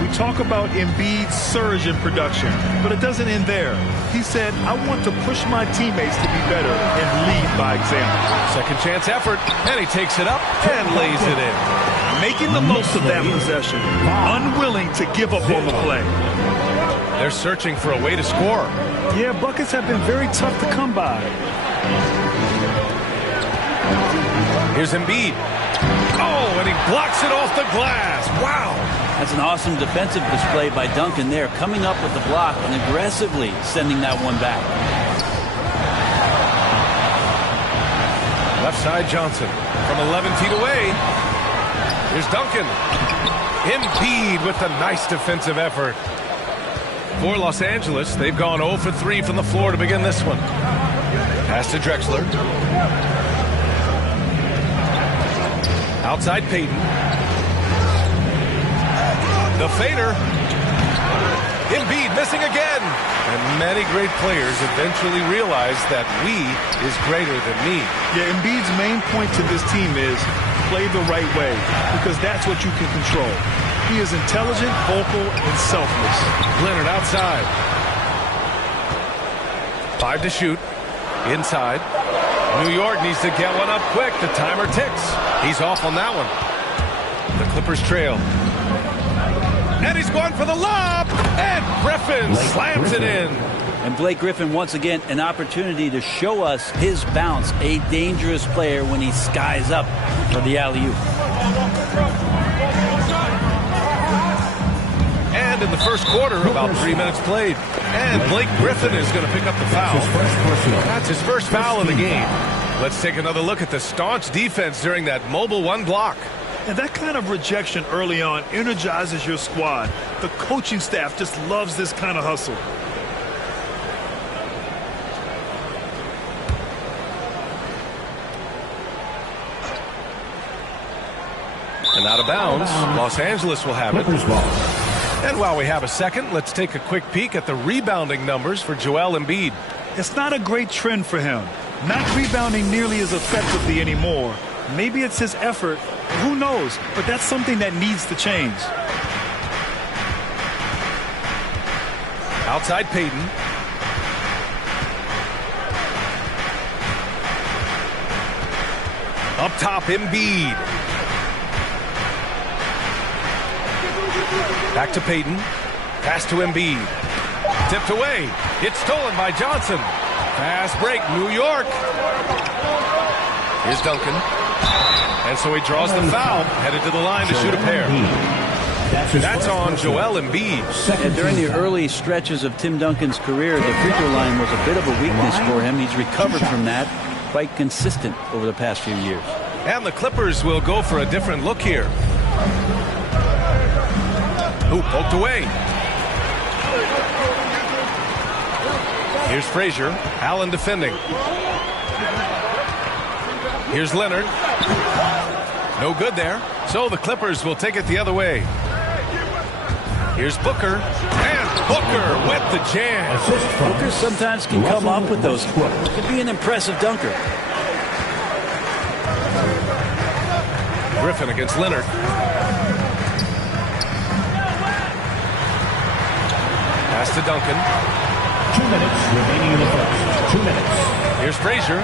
We talk about Embiid's surge in production, but it doesn't end there. He said, I want to push my teammates to be better and lead by example. Second chance effort, and he takes it up and lays it in. Making the most of that possession, unwilling to give up on the play. They're searching for a way to score. Yeah, buckets have been very tough to come by. Here's Embiid. Oh, and he blocks it off the glass. Wow. That's an awesome defensive display by Duncan there, coming up with the block and aggressively sending that one back. Left side Johnson from 11 feet away. Here's Duncan. Embiid with a nice defensive effort. For Los Angeles, they've gone 0 for 3 from the floor to begin this one. Pass to Drexler. Outside Peyton. The fader. Embiid missing again. And many great players eventually realize that we is greater than me. Yeah, Embiid's main point to this team is play the right way, because that's what you can control. He is intelligent, vocal, and selfless. Leonard outside. 5 to shoot. Inside. New York needs to get one up quick. The timer ticks. He's off on that one. The Clippers trail. And he's going for the lob. And Griffin slams it in. And Blake Griffin, once again, an opportunity to show us his bounce. A dangerous player when he skies up for the alley-oop. And in the first quarter, about 3 minutes played. And Blake Griffin is going to pick up the foul. That's his first foul of the game. Let's take another look at the staunch defense during that mobile 1 block. And that kind of rejection early on energizes your squad. The coaching staff just loves this kind of hustle. And out of bounds, Los Angeles will have it. And while we have a second, let's take a quick peek at the rebounding numbers for Joel Embiid. It's not a great trend for him. Not rebounding nearly as effectively anymore. Maybe it's his effort. Who knows? But that's something that needs to change. Outside Peyton. Up top, Embiid. Back to Peyton. Pass to Embiid. Tipped away. It's stolen by Johnson. Fast break, New York. Here's Duncan. And so he draws the foul, headed to the line to shoot a pair. That's on Joel Embiid. And during the early stretches of Tim Duncan's career, the free throw line was a bit of a weakness for him. He's recovered from that, quite consistent over the past few years. And the Clippers will go for a different look here. Ooh, poked away. Here's Frazier. Allen defending. Here's Leonard. No good there. So the Clippers will take it the other way. Here's Booker. And Booker with the jam. Booker sometimes can come up with those. Could be an impressive dunker. Griffin against Leonard. Pass to Duncan. 2 minutes remaining in the first. 2 minutes. Here's Frazier.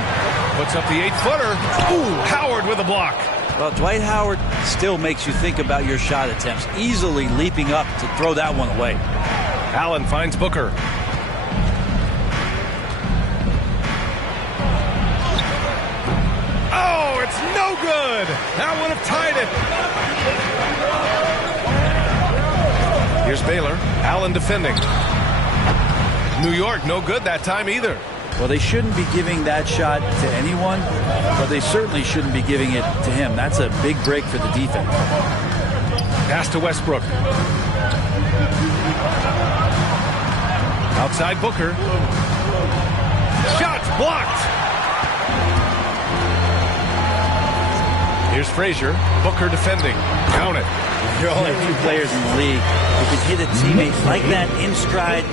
Puts up the 8-footer. Ooh, Howard with a block. Well, Dwight Howard still makes you think about your shot attempts. Easily leaping up to throw that one away. Allen finds Booker. Oh, it's no good. That would have tied it. Here's Baylor. Allen defending. New York, no good that time either. Well, they shouldn't be giving that shot to anyone, but they certainly shouldn't be giving it to him. That's a big break for the defense. Pass to Westbrook. Outside Booker. Shot blocked. Here's Frazier. Booker defending. Count it. There are only 2 players in the league who can hit a teammate like that in stride.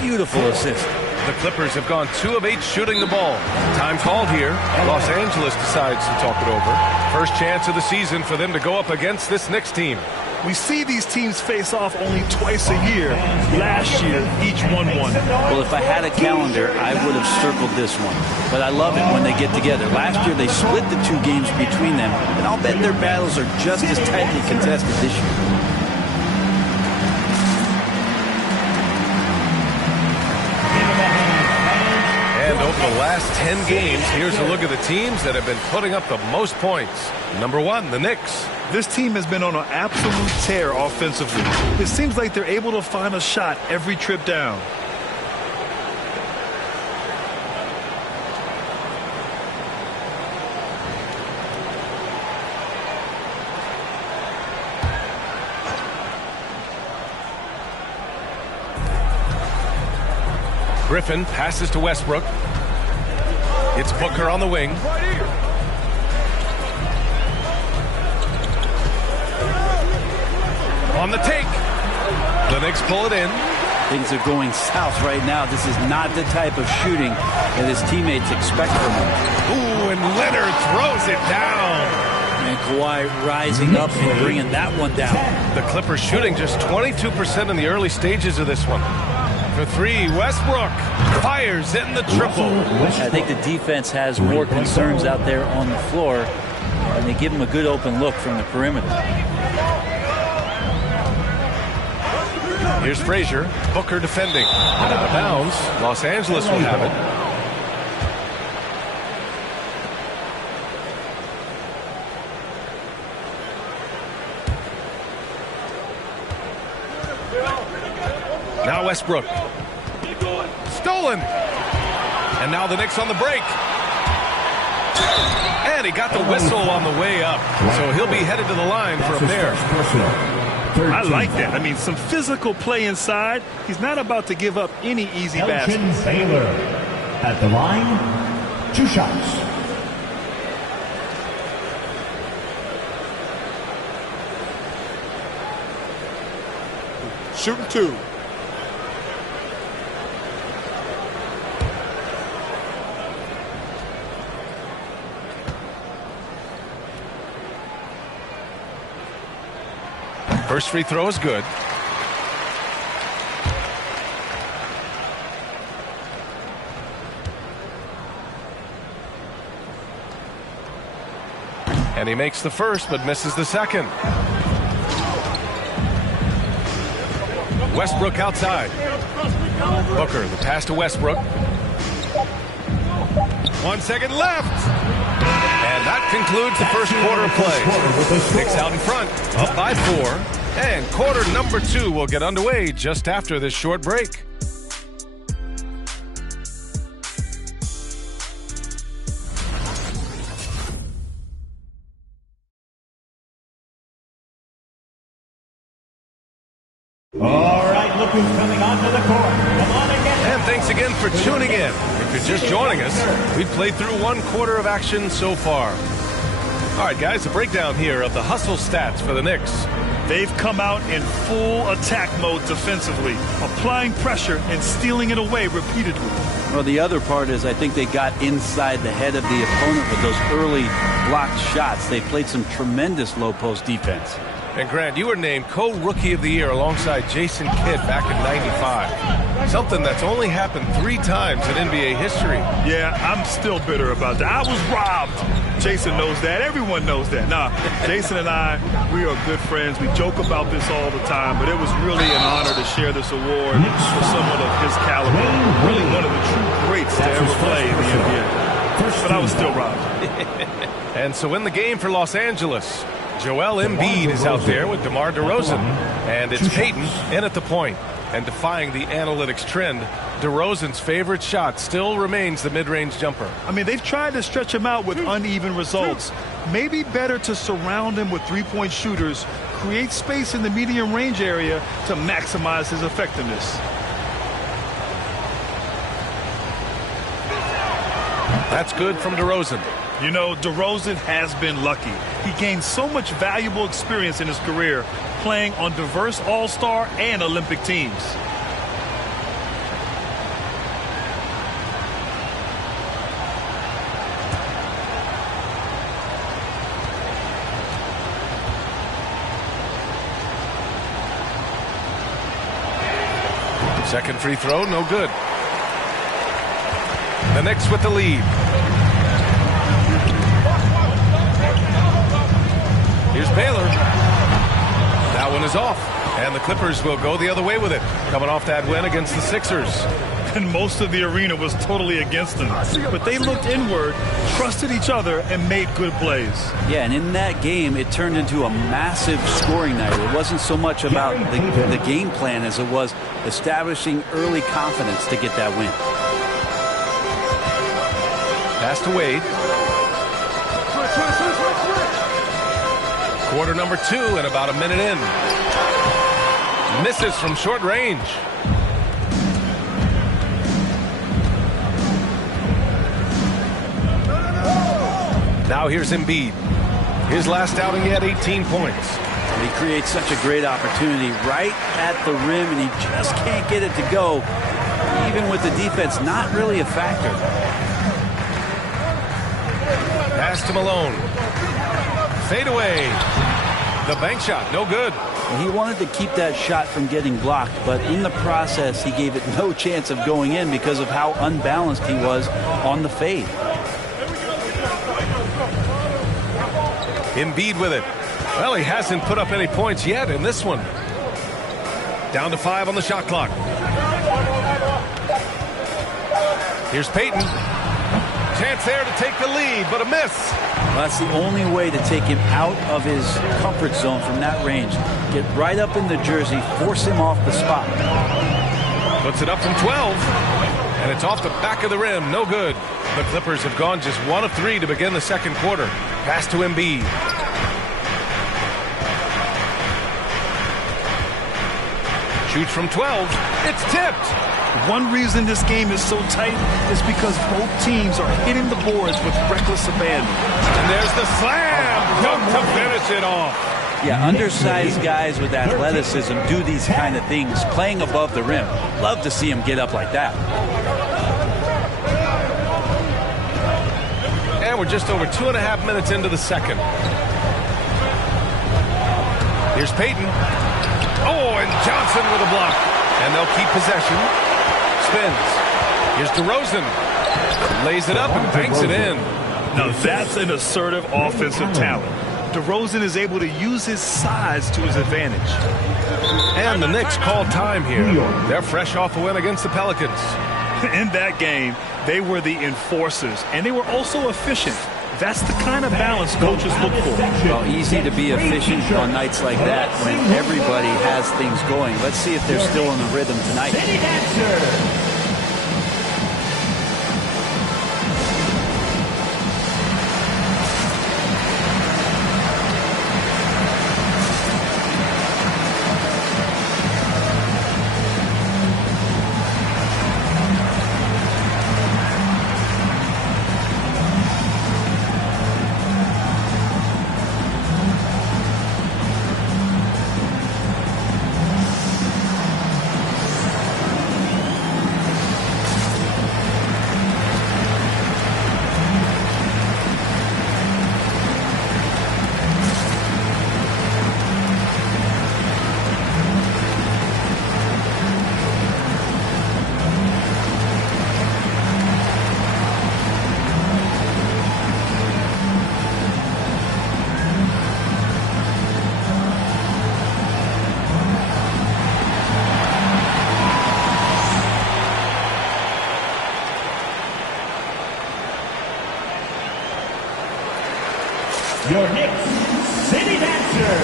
Beautiful assist. The Clippers have gone 2 of 8 shooting the ball. Time called here. Los Angeles decides to talk it over. First chance of the season for them to go up against this Knicks team. We see these teams face off only twice a year. Last year, each won one. Well, if I had a calendar, I would have circled this one. But I love it when they get together. Last year, they split the 2 games between them, and I'll bet their battles are just as tightly contested this year. And over the last 10 games, here's a look at the teams that have been putting up the most points. Number 1, the Knicks. This team has been on an absolute tear offensively. It seems like they're able to find a shot every trip down. Griffin passes to Westbrook. It's Booker on the wing. On the take. The Knicks pull it in. Things are going south right now. This is not the type of shooting that his teammates expect from him. Ooh, and Leonard throws it down. And Kawhi rising up and bringing that one down. The Clippers shooting just 22% in the early stages of this one. For 3, Westbrook fires in the triple. I think the defense has more concerns out there on the floor, and they give him a good open look from the perimeter. Here's Frazier. Booker defending. Out of bounds. Los Angeles will have it. Now Westbrook. Stolen. And now the Knicks on the break. And he got the whistle on the way up. So he'll be headed to the line for a pair. I like that. I mean, some physical play inside. He's not about to give up any easy baskets. Elgin Baylor at the line. 2 shots. Shooting 2. First free throw is good. And he makes the first but misses the second. Westbrook outside. Booker, the pass to Westbrook. 1 second left. And that concludes the first quarter of play. Knicks out in front, up by 4. And quarter number 2 will get underway just after this short break. All right, look who's coming onto the court. Come on again. And thanks again for tuning in. If you're just joining us, we've played through 1 quarter of action so far. All right, guys, a breakdown here of the hustle stats for the Knicks. They've come out in full attack mode defensively, applying pressure and stealing it away repeatedly. Well, the other part is I think they got inside the head of the opponent with those early blocked shots. They played some tremendous low-post defense. And Grant, you were named co-rookie of the year alongside Jason Kidd back in '95. Something that's only happened 3 times in NBA history. Yeah, I'm still bitter about that. I was robbed. Jason knows that. Everyone knows that. Nah, Jason and I, we are good friends. We joke about this all the time, but it was really an honor to share this award for someone of his caliber. Really one of the true greats to ever play in the NBA. But I was still robbed. And so in the game for Los Angeles, Joel Embiid is out there with DeMar DeRozan, and it's Payton in at the point. And defying the analytics trend, DeRozan's favorite shot still remains the mid-range jumper. I mean, they've tried to stretch him out with uneven results. Maybe better to surround him with three-point shooters, create space in the medium range area to maximize his effectiveness. That's good from DeRozan. You know, DeRozan has been lucky. He gained so much valuable experience in his career playing on diverse All-Star and Olympic teams. Second free throw, no good. The Knicks with the lead. Here's Baylor. That one is off. And the Clippers will go the other way with it, coming off that win against the Sixers. And most of the arena was totally against them. But they looked inward, trusted each other, and made good plays. Yeah, and in that game, it turned into a massive scoring night. It wasn't so much about the game plan as it was establishing early confidence to get that win. Pass to Wade. Quarter number 2 and about a minute in. Misses from short range. Now here's Embiid. His last outing, he had 18 points. He creates such a great opportunity right at the rim, and he just can't get it to go. Even with the defense not really a factor. Pass to Malone. Fade away. The bank shot, no good. He wanted to keep that shot from getting blocked, but in the process, he gave it no chance of going in because of how unbalanced he was on the fade. Embiid with it. Well, he hasn't put up any points yet in this one. Down to 5 on the shot clock. Here's Payton. Chance there to take the lead, but a miss. Well, that's the only way to take him out of his comfort zone from that range. Get right up in the jersey, force him off the spot. Puts it up from 12, and it's off the back of the rim. No good. The Clippers have gone just 1 of 3 to begin the second quarter. Pass to Embiid. Shoots from 12. It's tipped. One reason this game is so tight is because both teams are hitting the boards with reckless abandon. And there's the slam dunk to finish it off. Yeah, undersized guys with athleticism do these kind of things, playing above the rim. Love to see him get up like that. And we're just over 2.5 minutes into the second. Here's Payton. Oh, and Johnson with a block. And they'll keep possession. Spins. Here's DeRozan. Lays it up and banks it in. Now that's an assertive offensive talent. DeRozan is able to use his size to his advantage. And the Knicks call time here. They're fresh off a win against the Pelicans. in that game, they were the enforcers, and they were also efficient. That's the kind of balance coaches look for. Well, easy to be efficient on nights like that when everybody has things going. Let's see if they're still in the rhythm tonight. Your Knicks City Dancer.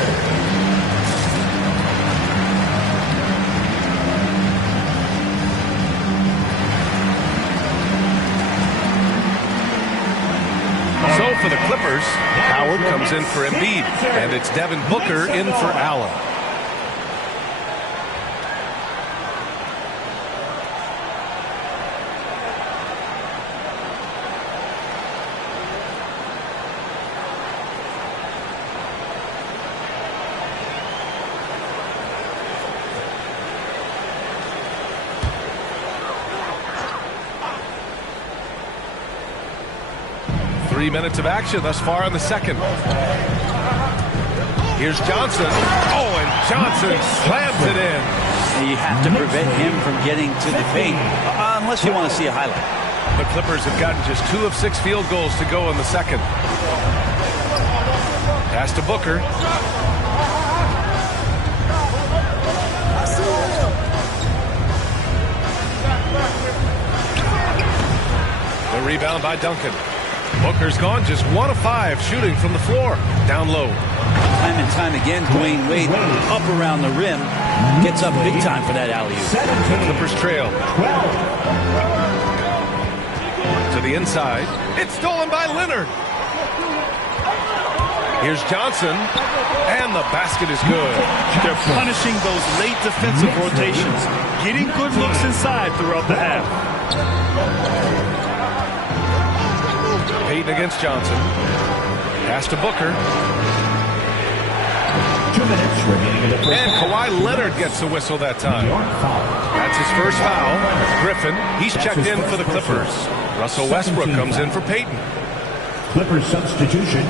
So for the Clippers, Howard comes in for Embiid, and it's Devin Booker in for Allen. Minutes of action thus far in the second. Here's Johnson. Oh, and Johnson slams it in. You have to prevent him from getting to the paint, unless you want to see a highlight. The Clippers have gotten just 2 of 6 field goals to go in the second. Pass to Booker. The rebound by Duncan. Booker's gone just 1 of 5 shooting from the floor. Down low. Time and time again, Dwayne Wade up around the rim. Gets up big time for that alley-oop. The Clippers trail. To the inside. It's stolen by Leonard. Here's Johnson. And the basket is good. They're punishing those late defensive rotations. Getting good looks inside throughout the half. Payton against Johnson. Pass to Booker. 2 minutes remaining in the first. And Kawhi Leonard gets a whistle that time. That's his first foul. Griffin, he's checked in for the Clippers. Russell Westbrook comes in for Payton. Clippers substitution.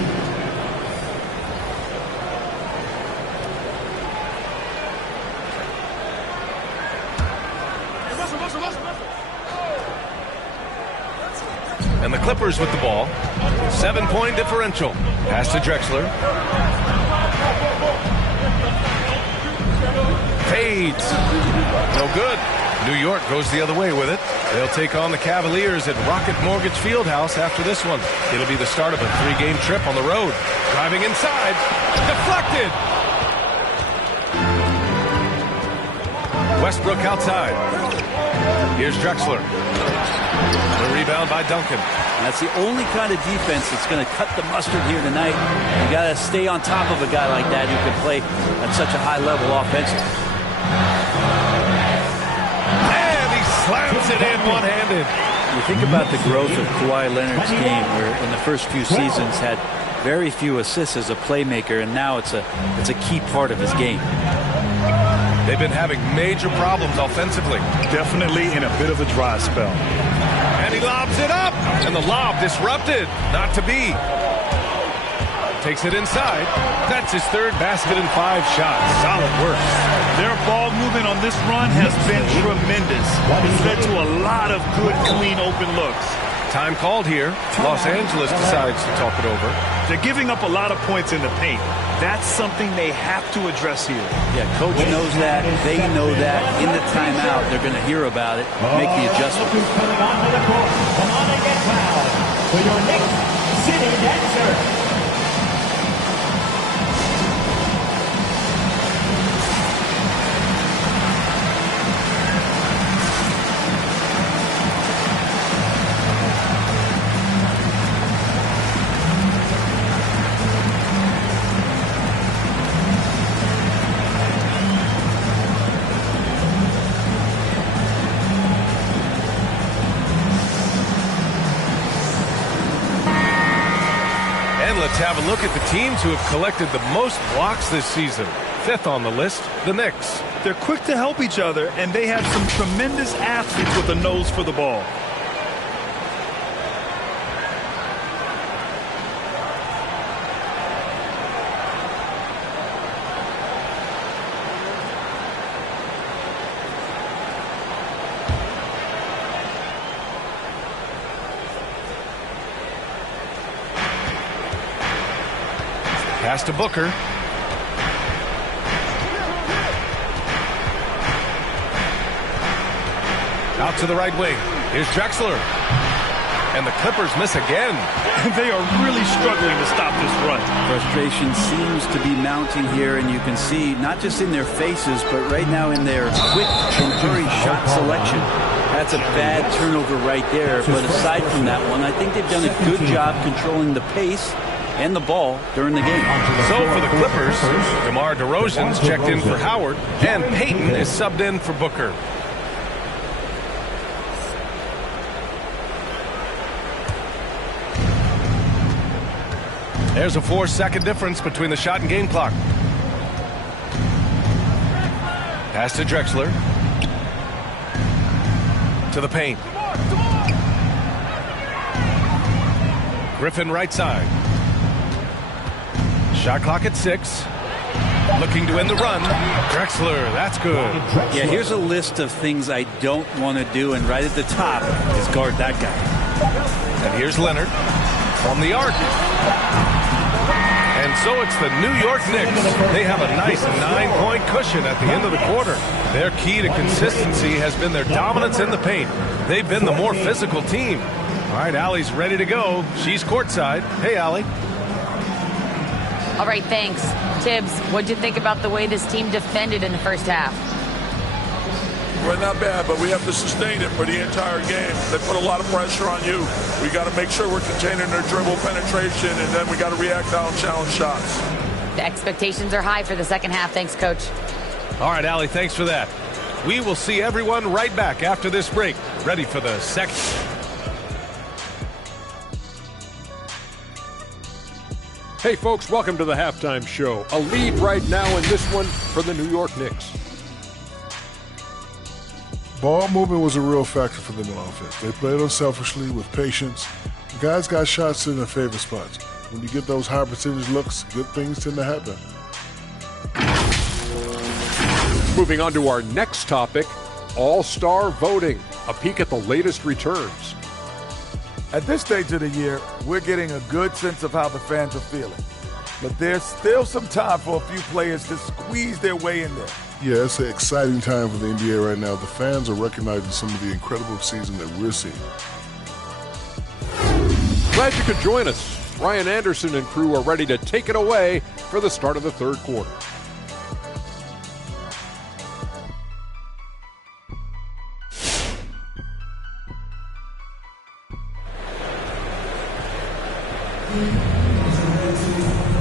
And the Clippers with the ball. 7-point differential. Pass to Drexler. Fades. No good. New York goes the other way with it. They'll take on the Cavaliers at Rocket Mortgage Fieldhouse after this one. It'll be the start of a 3-game trip on the road. Driving inside. Deflected. Westbrook outside. Here's Drexler. The rebound by Duncan. That's the only kind of defense that's going to cut the mustard here tonight. You got to stay on top of a guy like that who can play at such a high level offensively. And he slams it in one-handed. You think about the growth of Kawhi Leonard's game, where in the first few seasons had very few assists as a playmaker, and now it's a key part of his game. They've been having major problems offensively. Definitely in a bit of a dry spell. And he lobs it up. And the lob disrupted. Not to be. Takes it inside. That's his 3rd basket in 5 shots. Solid work. Their ball movement on this run has been tremendous. It's led to a lot of good, clean, open looks. Time called here. Los Angeles decides to talk it over. They're giving up a lot of points in the paint. That's something they have to address here. Yeah, coach knows that. They know that. In the timeout, they're going to hear about it, make the adjustment. Coming onto the court. Come on and get fouled for your Knicks City Dancer. Let's have a look at the teams who have collected the most blocks this season. 5th on the list, the Knicks. They're quick to help each other, and they have some tremendous athletes with a nose for the ball. Pass to Booker. Out to the right wing. Here's Drexler. And the Clippers miss again. They are really struggling to stop this run. Frustration seems to be mounting here, and you can see not just in their faces, but right now in their quick and hurried shot selection. That's a bad turnover right there. But aside from that one, I think they've done a good job controlling the pace and the ball during the game. So for the Clippers, DeMar DeRozan's checked in for Howard, and Payton is subbed in for Booker. There's a 4-second difference between the shot and game clock. Pass to Drexler. To the paint. Griffin right side. Shot clock at 6. Looking to end the run. Drexler, that's good. Yeah, here's a list of things I don't want to do, and right at the top is guard that guy. And here's Leonard from the arc. And so it's the New York Knicks. They have a nice 9-point cushion at the end of the quarter. Their key to consistency has been their dominance in the paint. They've been the more physical team. All right, Allie's ready to go. She's courtside. Hey, Allie. All right, thanks. Tibbs, what'd you think about the way this team defended in the first half? Well, not bad, but we have to sustain it for the entire game. They put a lot of pressure on you. We got to make sure we're containing their dribble penetration, and then we got to react on challenge shots. The expectations are high for the second half. Thanks, Coach. All right, Allie, thanks for that. We will see everyone right back after this break. Ready for the second. Hey, folks, welcome to the halftime show. A lead right now in this one for the New York Knicks. Ball movement was a real factor for them on offense. They played unselfishly with patience. The guys got shots in their favorite spots. When you get those high percentage looks, good things tend to happen. Moving on to our next topic, All-Star voting. A peek at the latest returns. At this stage of the year, we're getting a good sense of how the fans are feeling. But there's still some time for a few players to squeeze their way in there. Yeah, it's an exciting time for the NBA right now. The fans are recognizing some of the incredible season that we're seeing. Glad you could join us. Ryan Anderson and crew are ready to take it away for the start of the third quarter.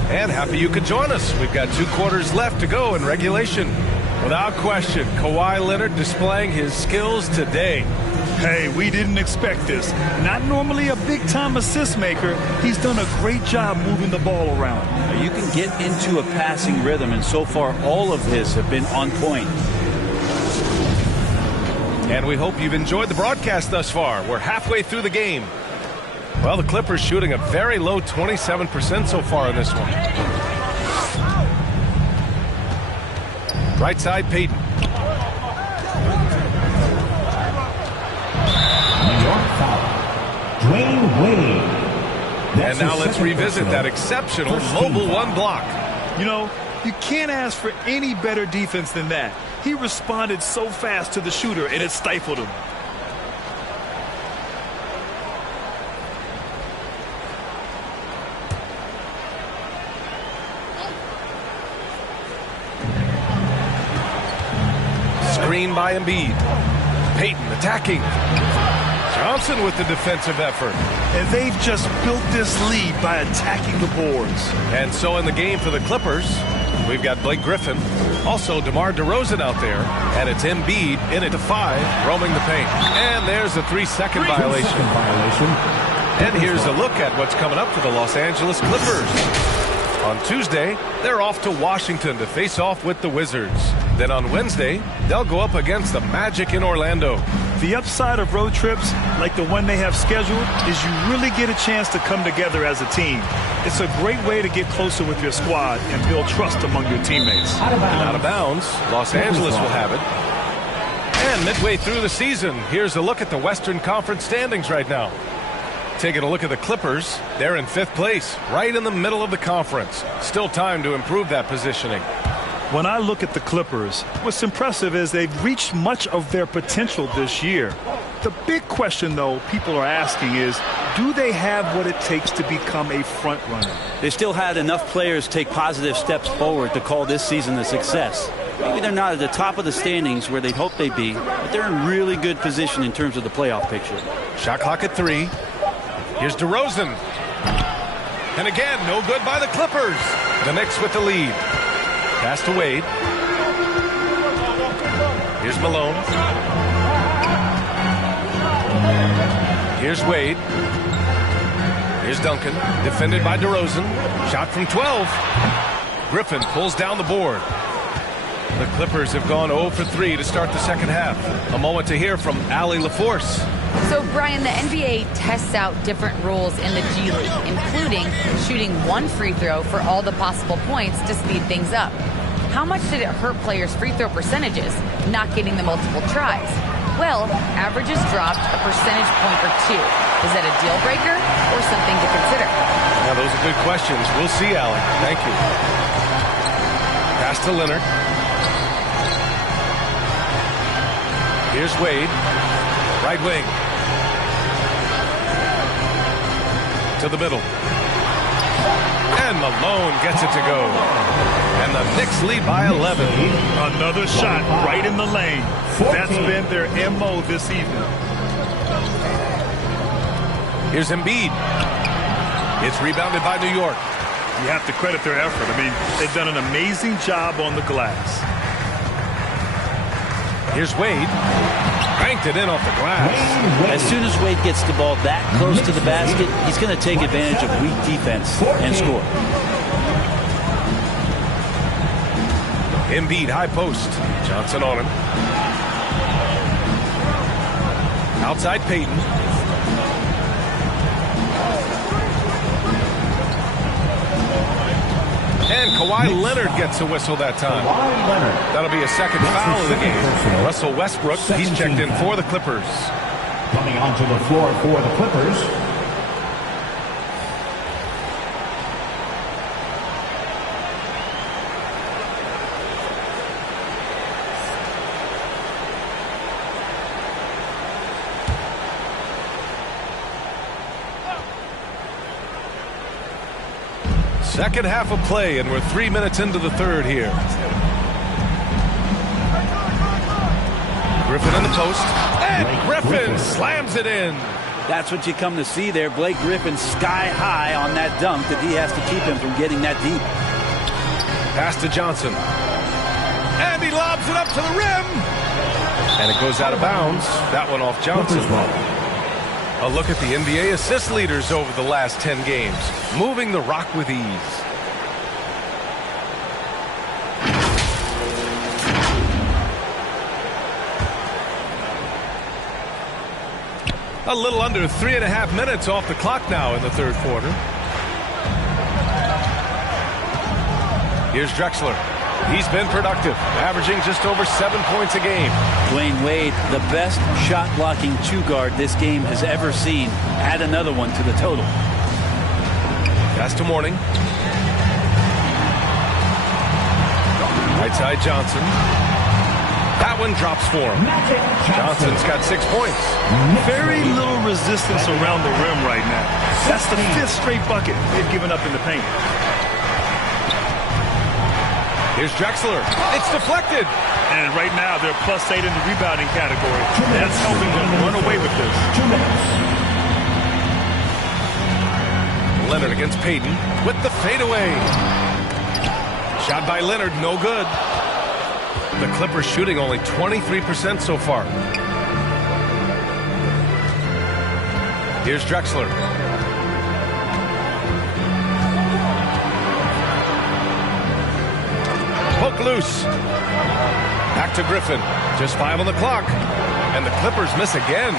And happy you could join us. We've got 2 quarters left to go in regulation. Without question, Kawhi Leonard displaying his skills today. Hey, we didn't expect this. Not normally a big-time assist maker. He's done a great job moving the ball around. You can get into a passing rhythm, and so far all of his have been on point. And we hope you've enjoyed the broadcast thus far. We're halfway through the game. Well, the Clippers shooting a very low 27% so far in this one. Right side, Payton. New York foul. Dwayne Wade. And now let's revisit that exceptional mobile 1 block. You know, you can't ask for any better defense than that. He responded so fast to the shooter, and it stifled him. Screen by Embiid. Payton attacking. Johnson with the defensive effort. And they've just built this lead by attacking the boards. And so in the game for the Clippers, we've got Blake Griffin. Also DeMar DeRozan out there. And it's Embiid in it to 5, roaming the paint. And there's a 3-second violation. And here's a look at what's coming up for the Los Angeles Clippers. On Tuesday, they're off to Washington to face off with the Wizards. Then on Wednesday, they'll go up against the Magic in Orlando. The upside of road trips, like the one they have scheduled, is you really get a chance to come together as a team. It's a great way to get closer with your squad and build trust among your teammates. And out of bounds, Los Angeles will have it. And midway through the season, here's a look at the Western Conference standings right now. Taking a look at the Clippers, they're in 5th place, right in the middle of the conference. Still time to improve that positioning. When I look at the Clippers, what's impressive is they've reached much of their potential this year. The big question, though, people are asking is, do they have what it takes to become a front runner? They still had enough players take positive steps forward to call this season a success. Maybe they're not at the top of the standings where they'd hope they'd be, but they're in really good position in terms of the playoff picture. Shot clock at 3. Here's DeRozan. And again, no good by the Clippers. The Knicks with the lead. Pass to Wade. Here's Malone. Here's Wade. Here's Duncan. Defended by DeRozan. Shot from 12. Griffin pulls down the board. The Clippers have gone 0 for 3 to start the second half. A moment to hear from Allie LaForce. So, Brian, the NBA tests out different rules in the G League, including shooting 1 free throw for all the possible points to speed things up. How much did it hurt players' free throw percentages not getting the multiple tries? Well, averages dropped a percentage point or 2. Is that a deal breaker or something to consider? Now, those are good questions. We'll see, Allie. Thank you. Pass to Leonard. Here's Wade. Right wing. To the middle. And Malone gets it to go. And the Knicks lead by 11. Another shot right in the lane. 14. That's been their MO this evening. Here's Embiid. It's rebounded by New York. You have to credit their effort. I mean, they've done an amazing job on the glass. Here's Wade. Banked it in off the glass. As soon as Wade gets the ball that close to the basket, he's going to take advantage of weak defense and score. Embiid, high post. Johnson on him. Outside Payton. And Kawhi Leonard gets a whistle that time. That'll be a second foul of the game. Russell Westbrook, he's checked in for the Clippers. Coming onto the floor for the Clippers, Second half of play, and we're 3 minutes into the third here. Griffin in the post, and Griffin slams it in. That's what you come to see there. Blake Griffin sky high on that dunk that he has to keep him from getting that deep. Pass to Johnson. And he lobs it up to the rim. And it goes out of bounds. That one off Johnson. A look at the NBA assist leaders over the last 10 games. Moving the rock with ease. A little under 3.5 minutes off the clock now in the third quarter. Here's Drexler. He's been productive, averaging just over 7 points a game. Dwayne Wade, the best shot-blocking two-guard this game has ever seen. Add another one to the total. Pass to Mourning. Right side Johnson. That one drops for him. Johnson's got 6 points. Very little resistance around the rim right now. That's the 5th straight bucket they've given up in the paint. Here's Drexler. It's deflected. And right now they're +8 in the rebounding category. That's helping them run away with this. Leonard against Payton with the fadeaway. Shot by Leonard, no good. The Clippers shooting only 23% so far. Here's Drexler. Poke loose. Back to Griffin. Just 5 on the clock. And the Clippers miss again.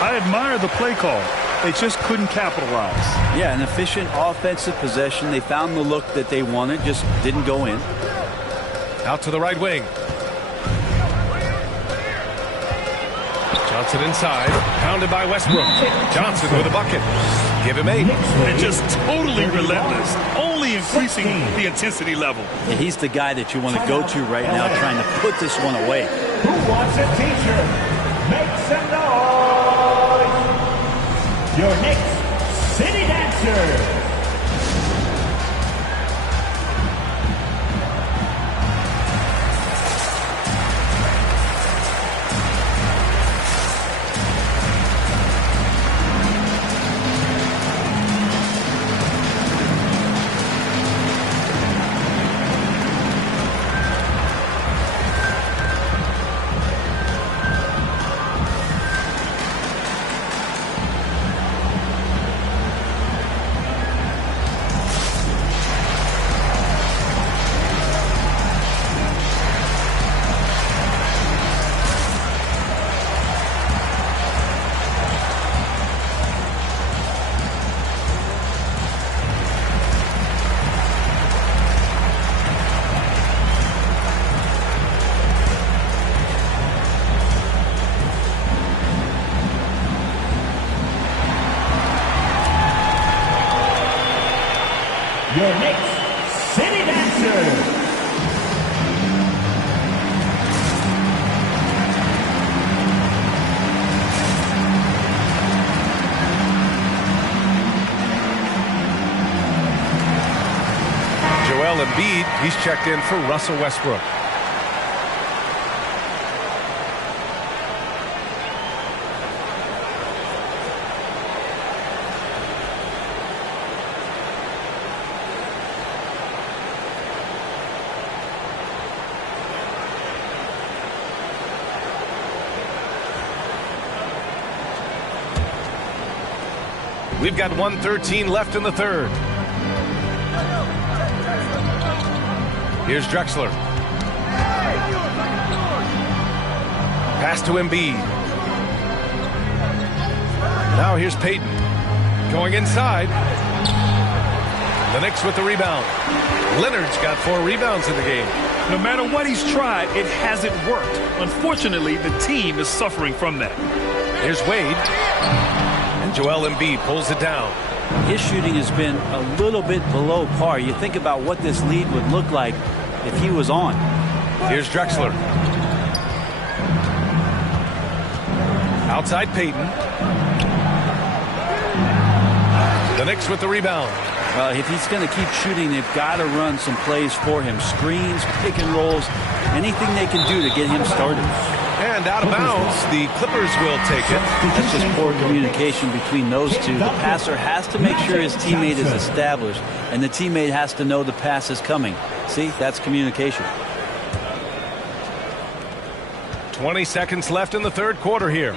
I admire the play call. They just couldn't capitalize. Yeah, an efficient offensive possession. They found the look that they wanted, just didn't go in. Out to the right wing. Johnson inside, pounded by Westbrook. Johnson with a bucket. Give him 8. And just totally relentless, only increasing the intensity level. And he's the guy that you want to go to right now, trying to put this one away. Who wants a t-shirt? Make some noise! Your Knicks City Dancer. Your Knicks City Dancer. Joel Embiid, he's checked in for Russell Westbrook. We've got 1:13 left in the third. Here's Drexler. Pass to Embiid. Now here's Payton. Going inside. The Knicks with the rebound. Leonard's got 4 rebounds in the game. No matter what he's tried, it hasn't worked. Unfortunately, the team is suffering from that. Here's Wade. And Joel Embiid pulls it down. His shooting has been a little bit below par. You think about what this lead would look like if he was on. Here's Drexler. Outside Payton. The Knicks with the rebound. Well, if he's going to keep shooting, they've got to run some plays for him. Screens, pick and rolls, anything they can do to get him started. And out of bounds, the Clippers will take it. That's just poor communication between those two. The passer has to make sure his teammate is established, and the teammate has to know the pass is coming. See, that's communication. 20 seconds left in the third quarter here.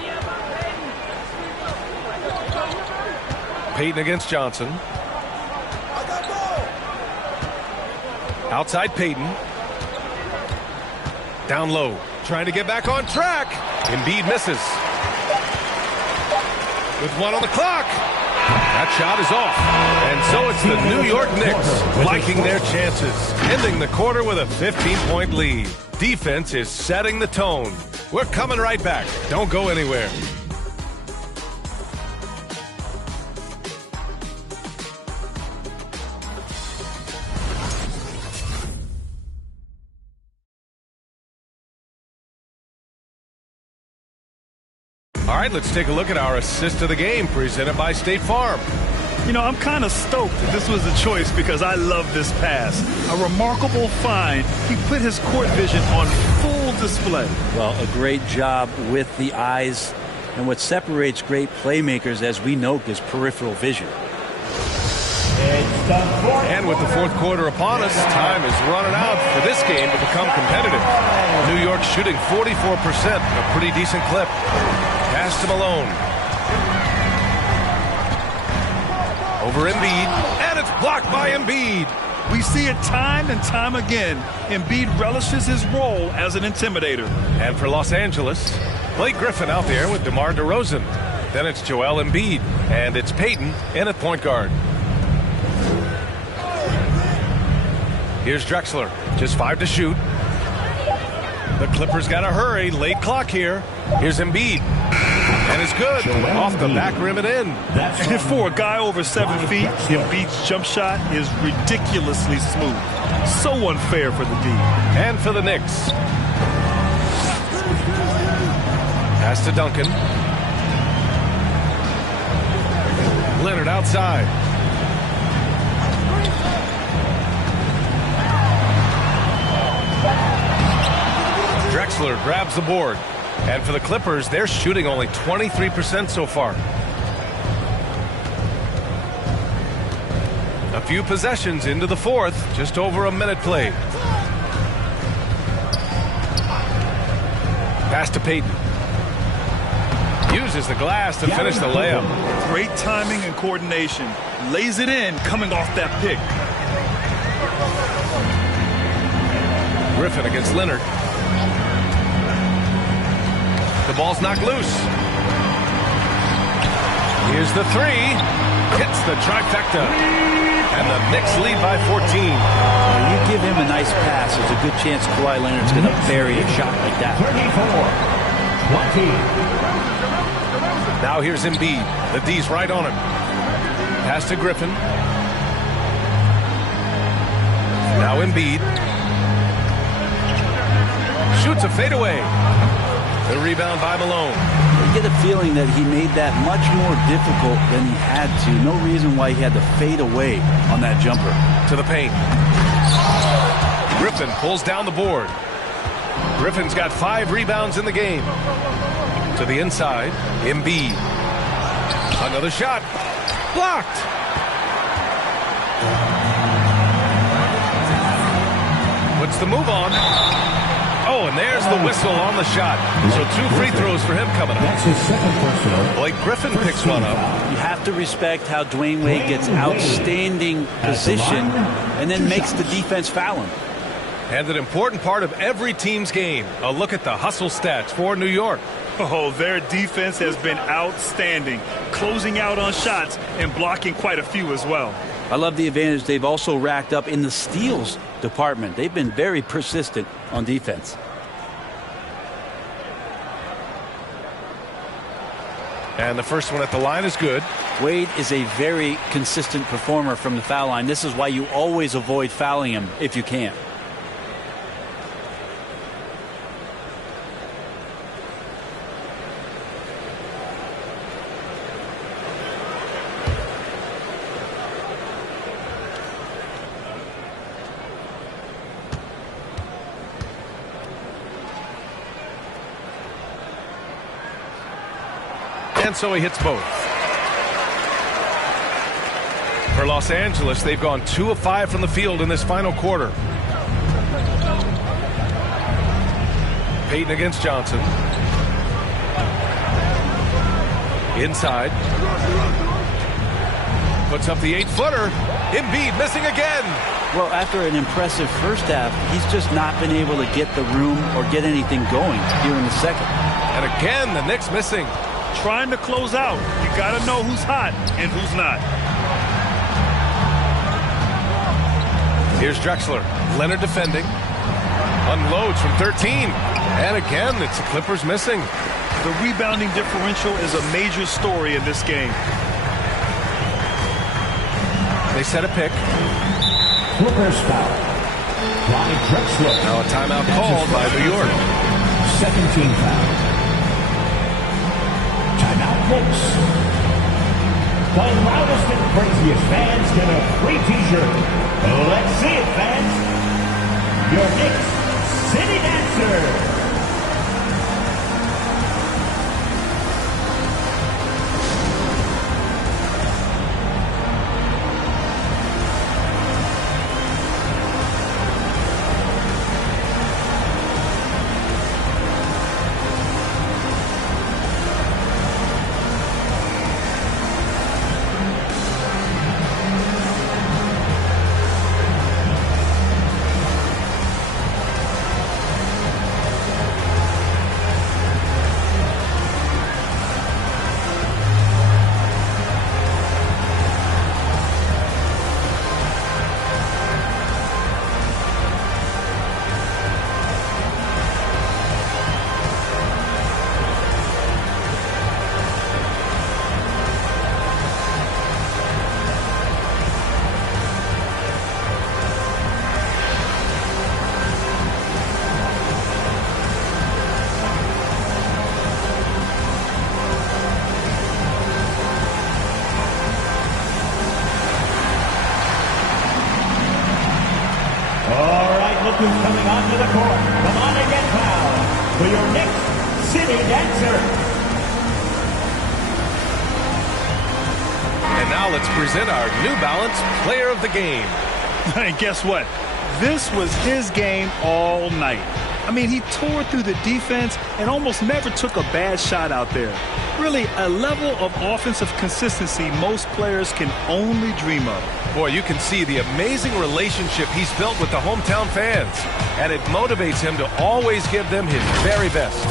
Payton against Johnson. Outside Payton. Down low. Trying to get back on track. Embiid misses. With 1 on the clock. That shot is off. And so it's the New York Knicks liking their chances. Ending the quarter with a 15-point lead. Defense is setting the tone. We're coming right back. Don't go anywhere. All right, let's take a look at our assist of the game presented by State Farm. You know, I'm kind of stoked that this was a choice because I love this pass. A remarkable find. He put his court vision on full display. Well, a great job with the eyes. And what separates great playmakers, as we know, is peripheral vision. And with the fourth quarter upon us, time is running out for this game to become competitive. New York shooting 44%, a pretty decent clip. Pass to Malone. Over Embiid, and it's blocked by Embiid. We see it time and time again. Embiid relishes his role as an intimidator. And for Los Angeles, Blake Griffin out there with DeMar DeRozan. Then it's Joel Embiid, and it's Payton in at point guard. Here's Drexler, just 5 to shoot. The Clippers got to hurry, late clock here. Here's Embiid, and it's good. Off the back rim and in. And for a guy over 7 feet, Embiid's jump shot is ridiculously smooth. So unfair for the D. And for the Knicks. Pass to Duncan. Leonard outside. Drexler grabs the board. And for the Clippers, they're shooting only 23% so far. A few possessions into the fourth, just over a minute played. Pass to Payton. Uses the glass to finish the layup. Great timing and coordination. Lays it in coming off that pick. Griffin against Leonard. The ball's knocked loose. Here's the three. Hits the trifecta. And the Knicks lead by 14. When you give him a nice pass, there's a good chance Kawhi Leonard's going to bury a shot like that. 34-20. Now here's Embiid. The D's right on him. Pass to Griffin. Now Embiid. Shoots a fadeaway. The rebound by Malone. You get a feeling that he made that much more difficult than he had to. No reason why he had to fade away on that jumper. To the paint. Griffin pulls down the board. Griffin's got 5 rebounds in the game. To the inside, Embiid. Another shot. Blocked. Puts the move on. Oh, and there's the whistle on the shot. So 2 free throws for him coming up. That's his second personal. Blake Griffin picks one up. You have to respect how Dwayne Wade gets outstanding position and then makes the defense foul him. And an important part of every team's game. A look at the hustle stats for New York. Oh, their defense has been outstanding, closing out on shots and blocking quite a few as well. I love the advantage they've also racked up in the steals department. They've been very persistent on defense. And the first one at the line is good. Wade is a very consistent performer from the foul line. This is why you always avoid fouling him if you can. And so he hits both. For Los Angeles, they've gone 2 of 5 from the field in this final quarter. Payton against Johnson. Inside. Puts up the 8-footer. Embiid missing again. Well, after an impressive first half, he's just not been able to get the room or get anything going here in the second. And again, the Knicks missing. Trying to close out. You got to know who's hot and who's not. Here's Drexler. Leonard defending. Unloads from 13. And again, it's the Clippers missing. The rebounding differential is a major story in this game. They set a pick. Clippers foul. Ronnie Drexler. Now a timeout called by New York. Second team foul. Knicks. The loudest and craziest fans get a free t-shirt. Let's see it, fans. Your Knicks City Dancer. Who's coming onto the court? Come on and get fouled for your Knicks City Dancer. And now let's present our New Balance Player of the Game. Hey, guess what? This was his game all night. I mean, he tore through the defense and almost never took a bad shot out there. Really, a level of offensive consistency most players can only dream of. Boy, you can see the amazing relationship he's built with the hometown fans, and it motivates him to always give them his very best.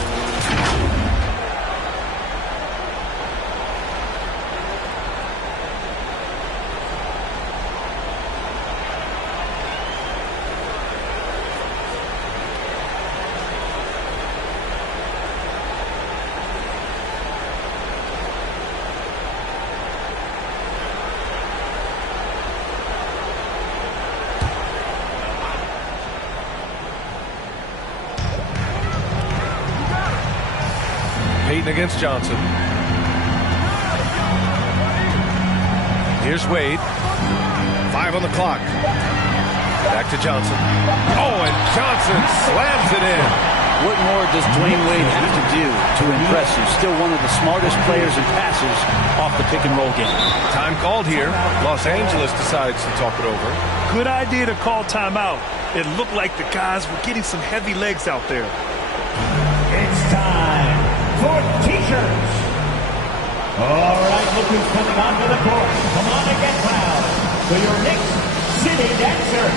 Payton against Johnson. Here's Wade. 5 on the clock. Back to Johnson. Oh, and Johnson slams it in. What more does Dwayne Wade have to do to impress you? Still one of the smartest players and passers off the pick-and-roll game. Time called here. Los Angeles decides to talk it over. Good idea to call timeout. It looked like the guys were getting some heavy legs out there. It's time for t-shirts. All right, look who's coming onto the court. Come on and get proud for your Knicks City Dancer.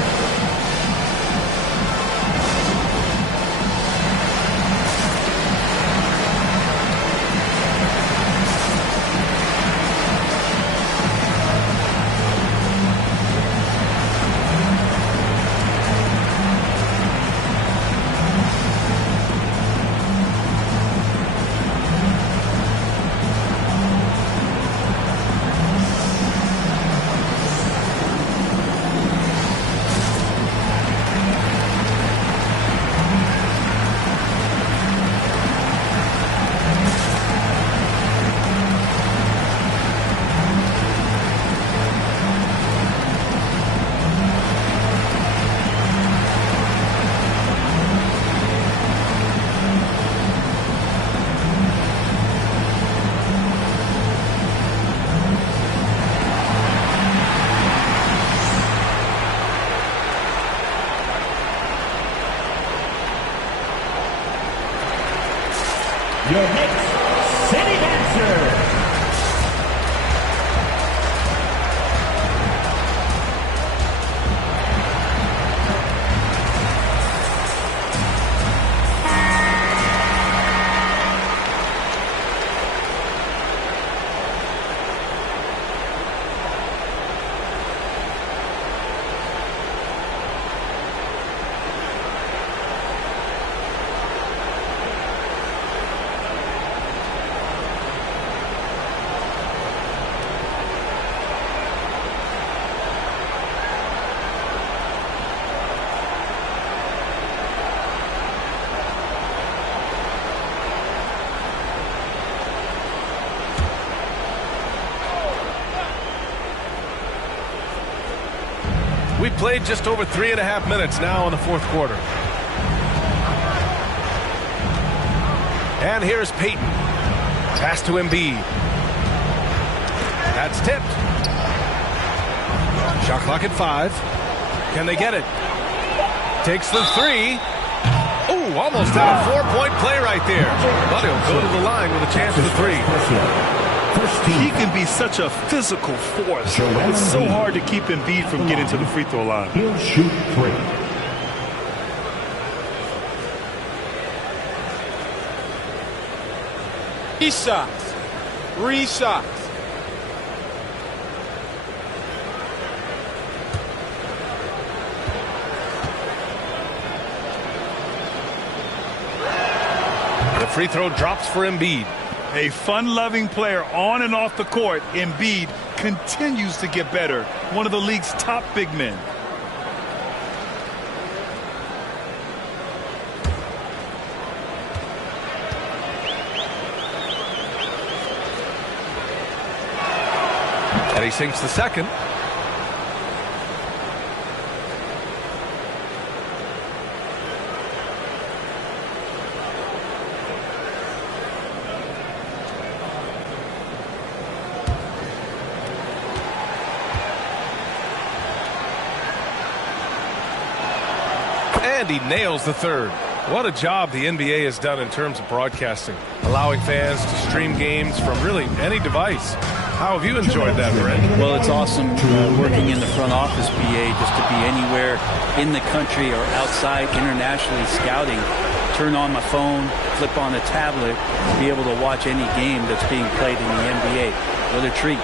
Your Knicks City Dancer. We played just over 3.5 minutes now in the fourth quarter. And here's Payton. Pass to Embiid. That's tipped. Shot clock at 5. Can they get it? Takes the 3. Oh, almost had a 4-point play right there. But he'll go to the line with a chance for 3. He can be such a physical force. It's so hard to keep Embiid from getting to the free throw line. He'll shoot 3. Three shots. 3 shots. The free throw drops for Embiid. A fun-loving player on and off the court, Embiid continues to get better. One of the league's top big men. And he sinks the second. And he nails the third. What a job the NBA has done in terms of broadcasting, allowing fans to stream games from really any device. How have you enjoyed that, Brent? Well, it's awesome working in the front office, BA, just to be anywhere in the country or outside internationally scouting. Turn on my phone, flip on a tablet, be able to watch any game that's being played in the NBA. What a treat.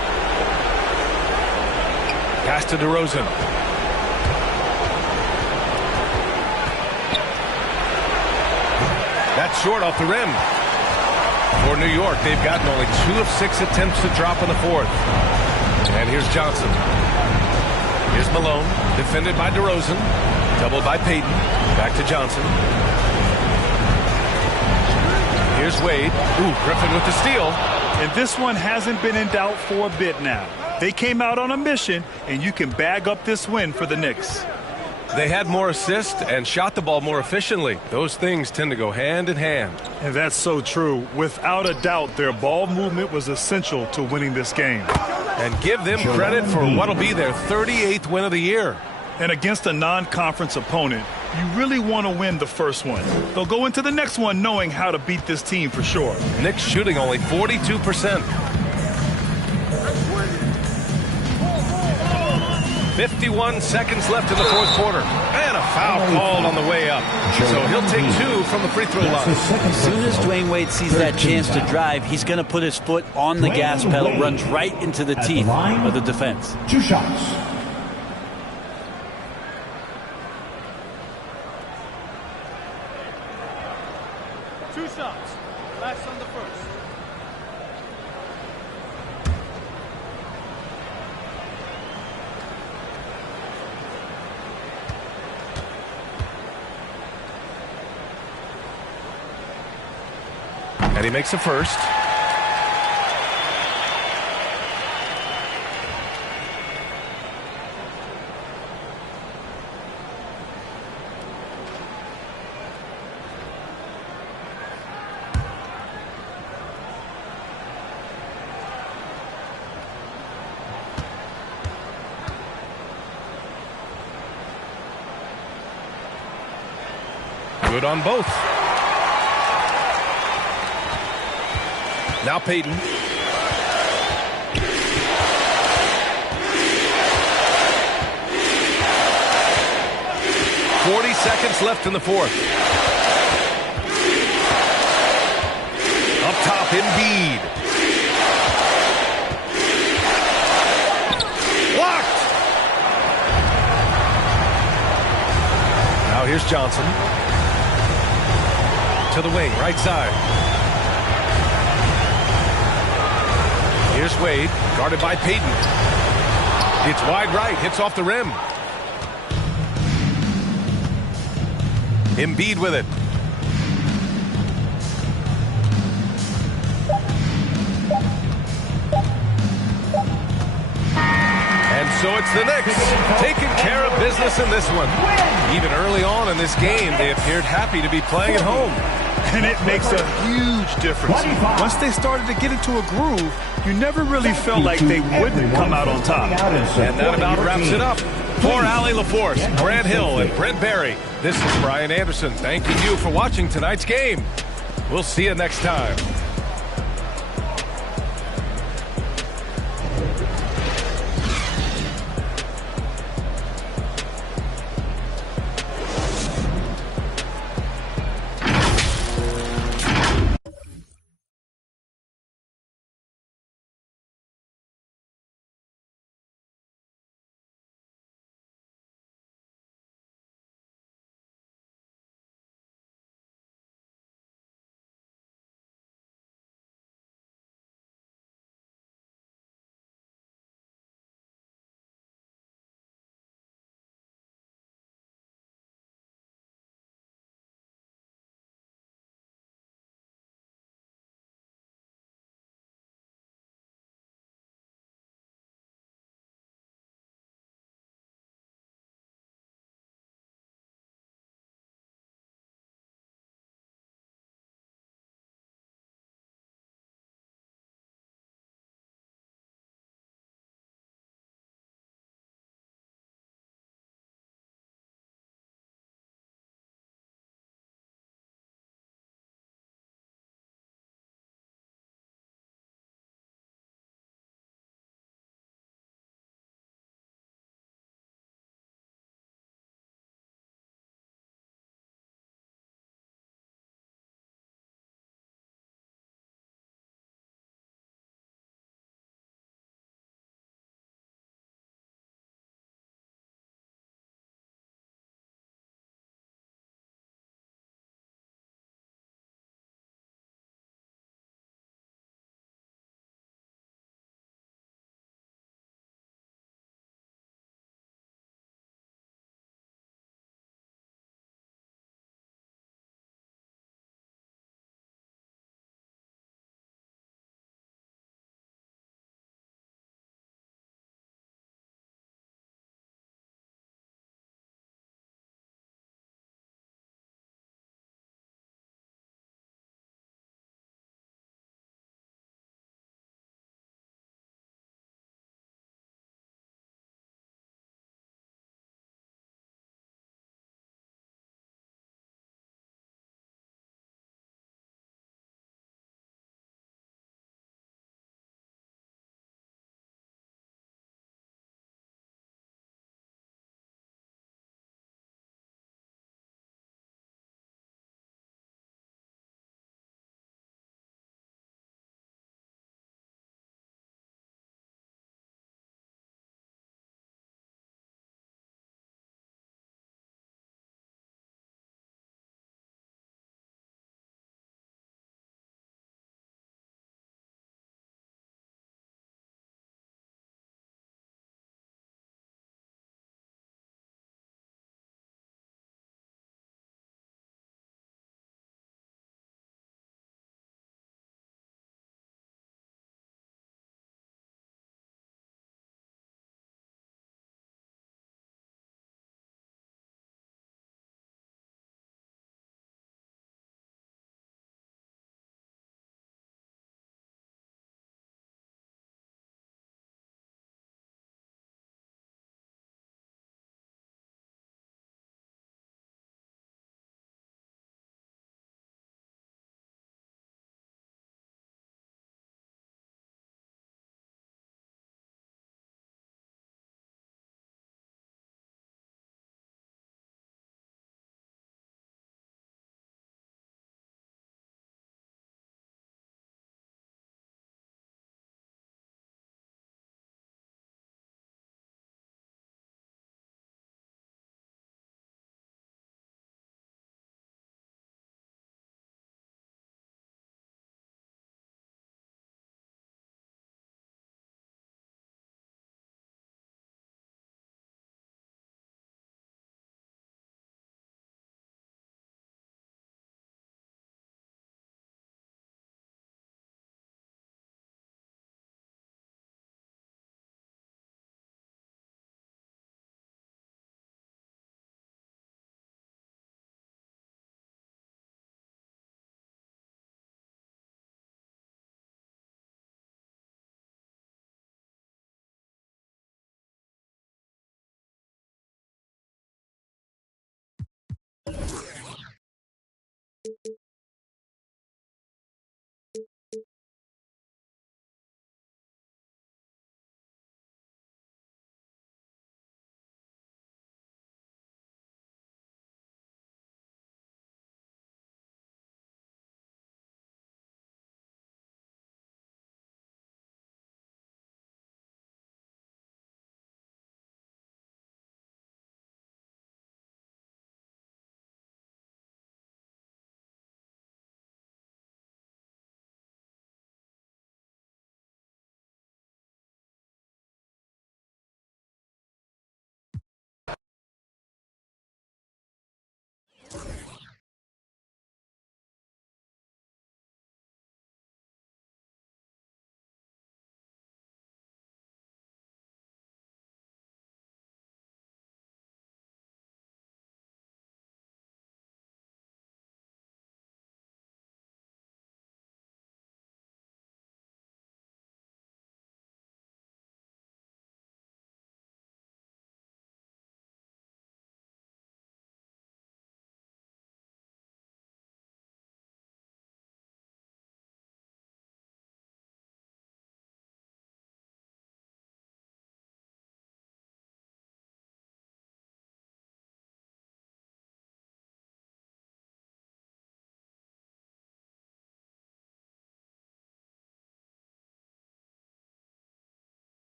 Pass to DeRozan. That's short off the rim. For New York, they've gotten only 2 of 6 attempts to drop in the fourth. And here's Johnson. Here's Malone, defended by DeRozan. Doubled by Payton. Back to Johnson. Here's Wade. Ooh, Griffin with the steal. And this one hasn't been in doubt for a bit now. They came out on a mission, and you can bag up this win for the Knicks. They had more assists and shot the ball more efficiently. Those things tend to go hand in hand. And that's so true. Without a doubt, their ball movement was essential to winning this game. And give them credit for what'll be their 38th win of the year. And against a non-conference opponent, you really want to win the first one. They'll go into the next one knowing how to beat this team for sure. Knicks shooting only 42%. 51 seconds left in the fourth quarter. And a foul called on the way up. So he'll take 2 from the free throw line. As soon as Dwayne Wade sees that chance to drive, he's going to put his foot on the gas pedal, runs right into the teeth of the defense. 2 shots. Last on the first. And he makes a first. Good on both. Now Payton. Seconds left in the fourth. Up top, Embiid. Blocked. Now here's Johnson. To the wing, right side. Here's Wade, guarded by Payton. It's wide right, hits off the rim. Embiid with it. And So it's the Knicks taking care of business in this one. Even early on in this game, they appeared happy to be playing at home. And it makes a huge difference. Once they started to get into a groove, you never really felt like they wouldn't come out on top. And that about wraps it up. For Allie LaForce, Grant Hill, and Brent Barry, this is Brian Anderson thanking you for watching tonight's game. We'll see you next time.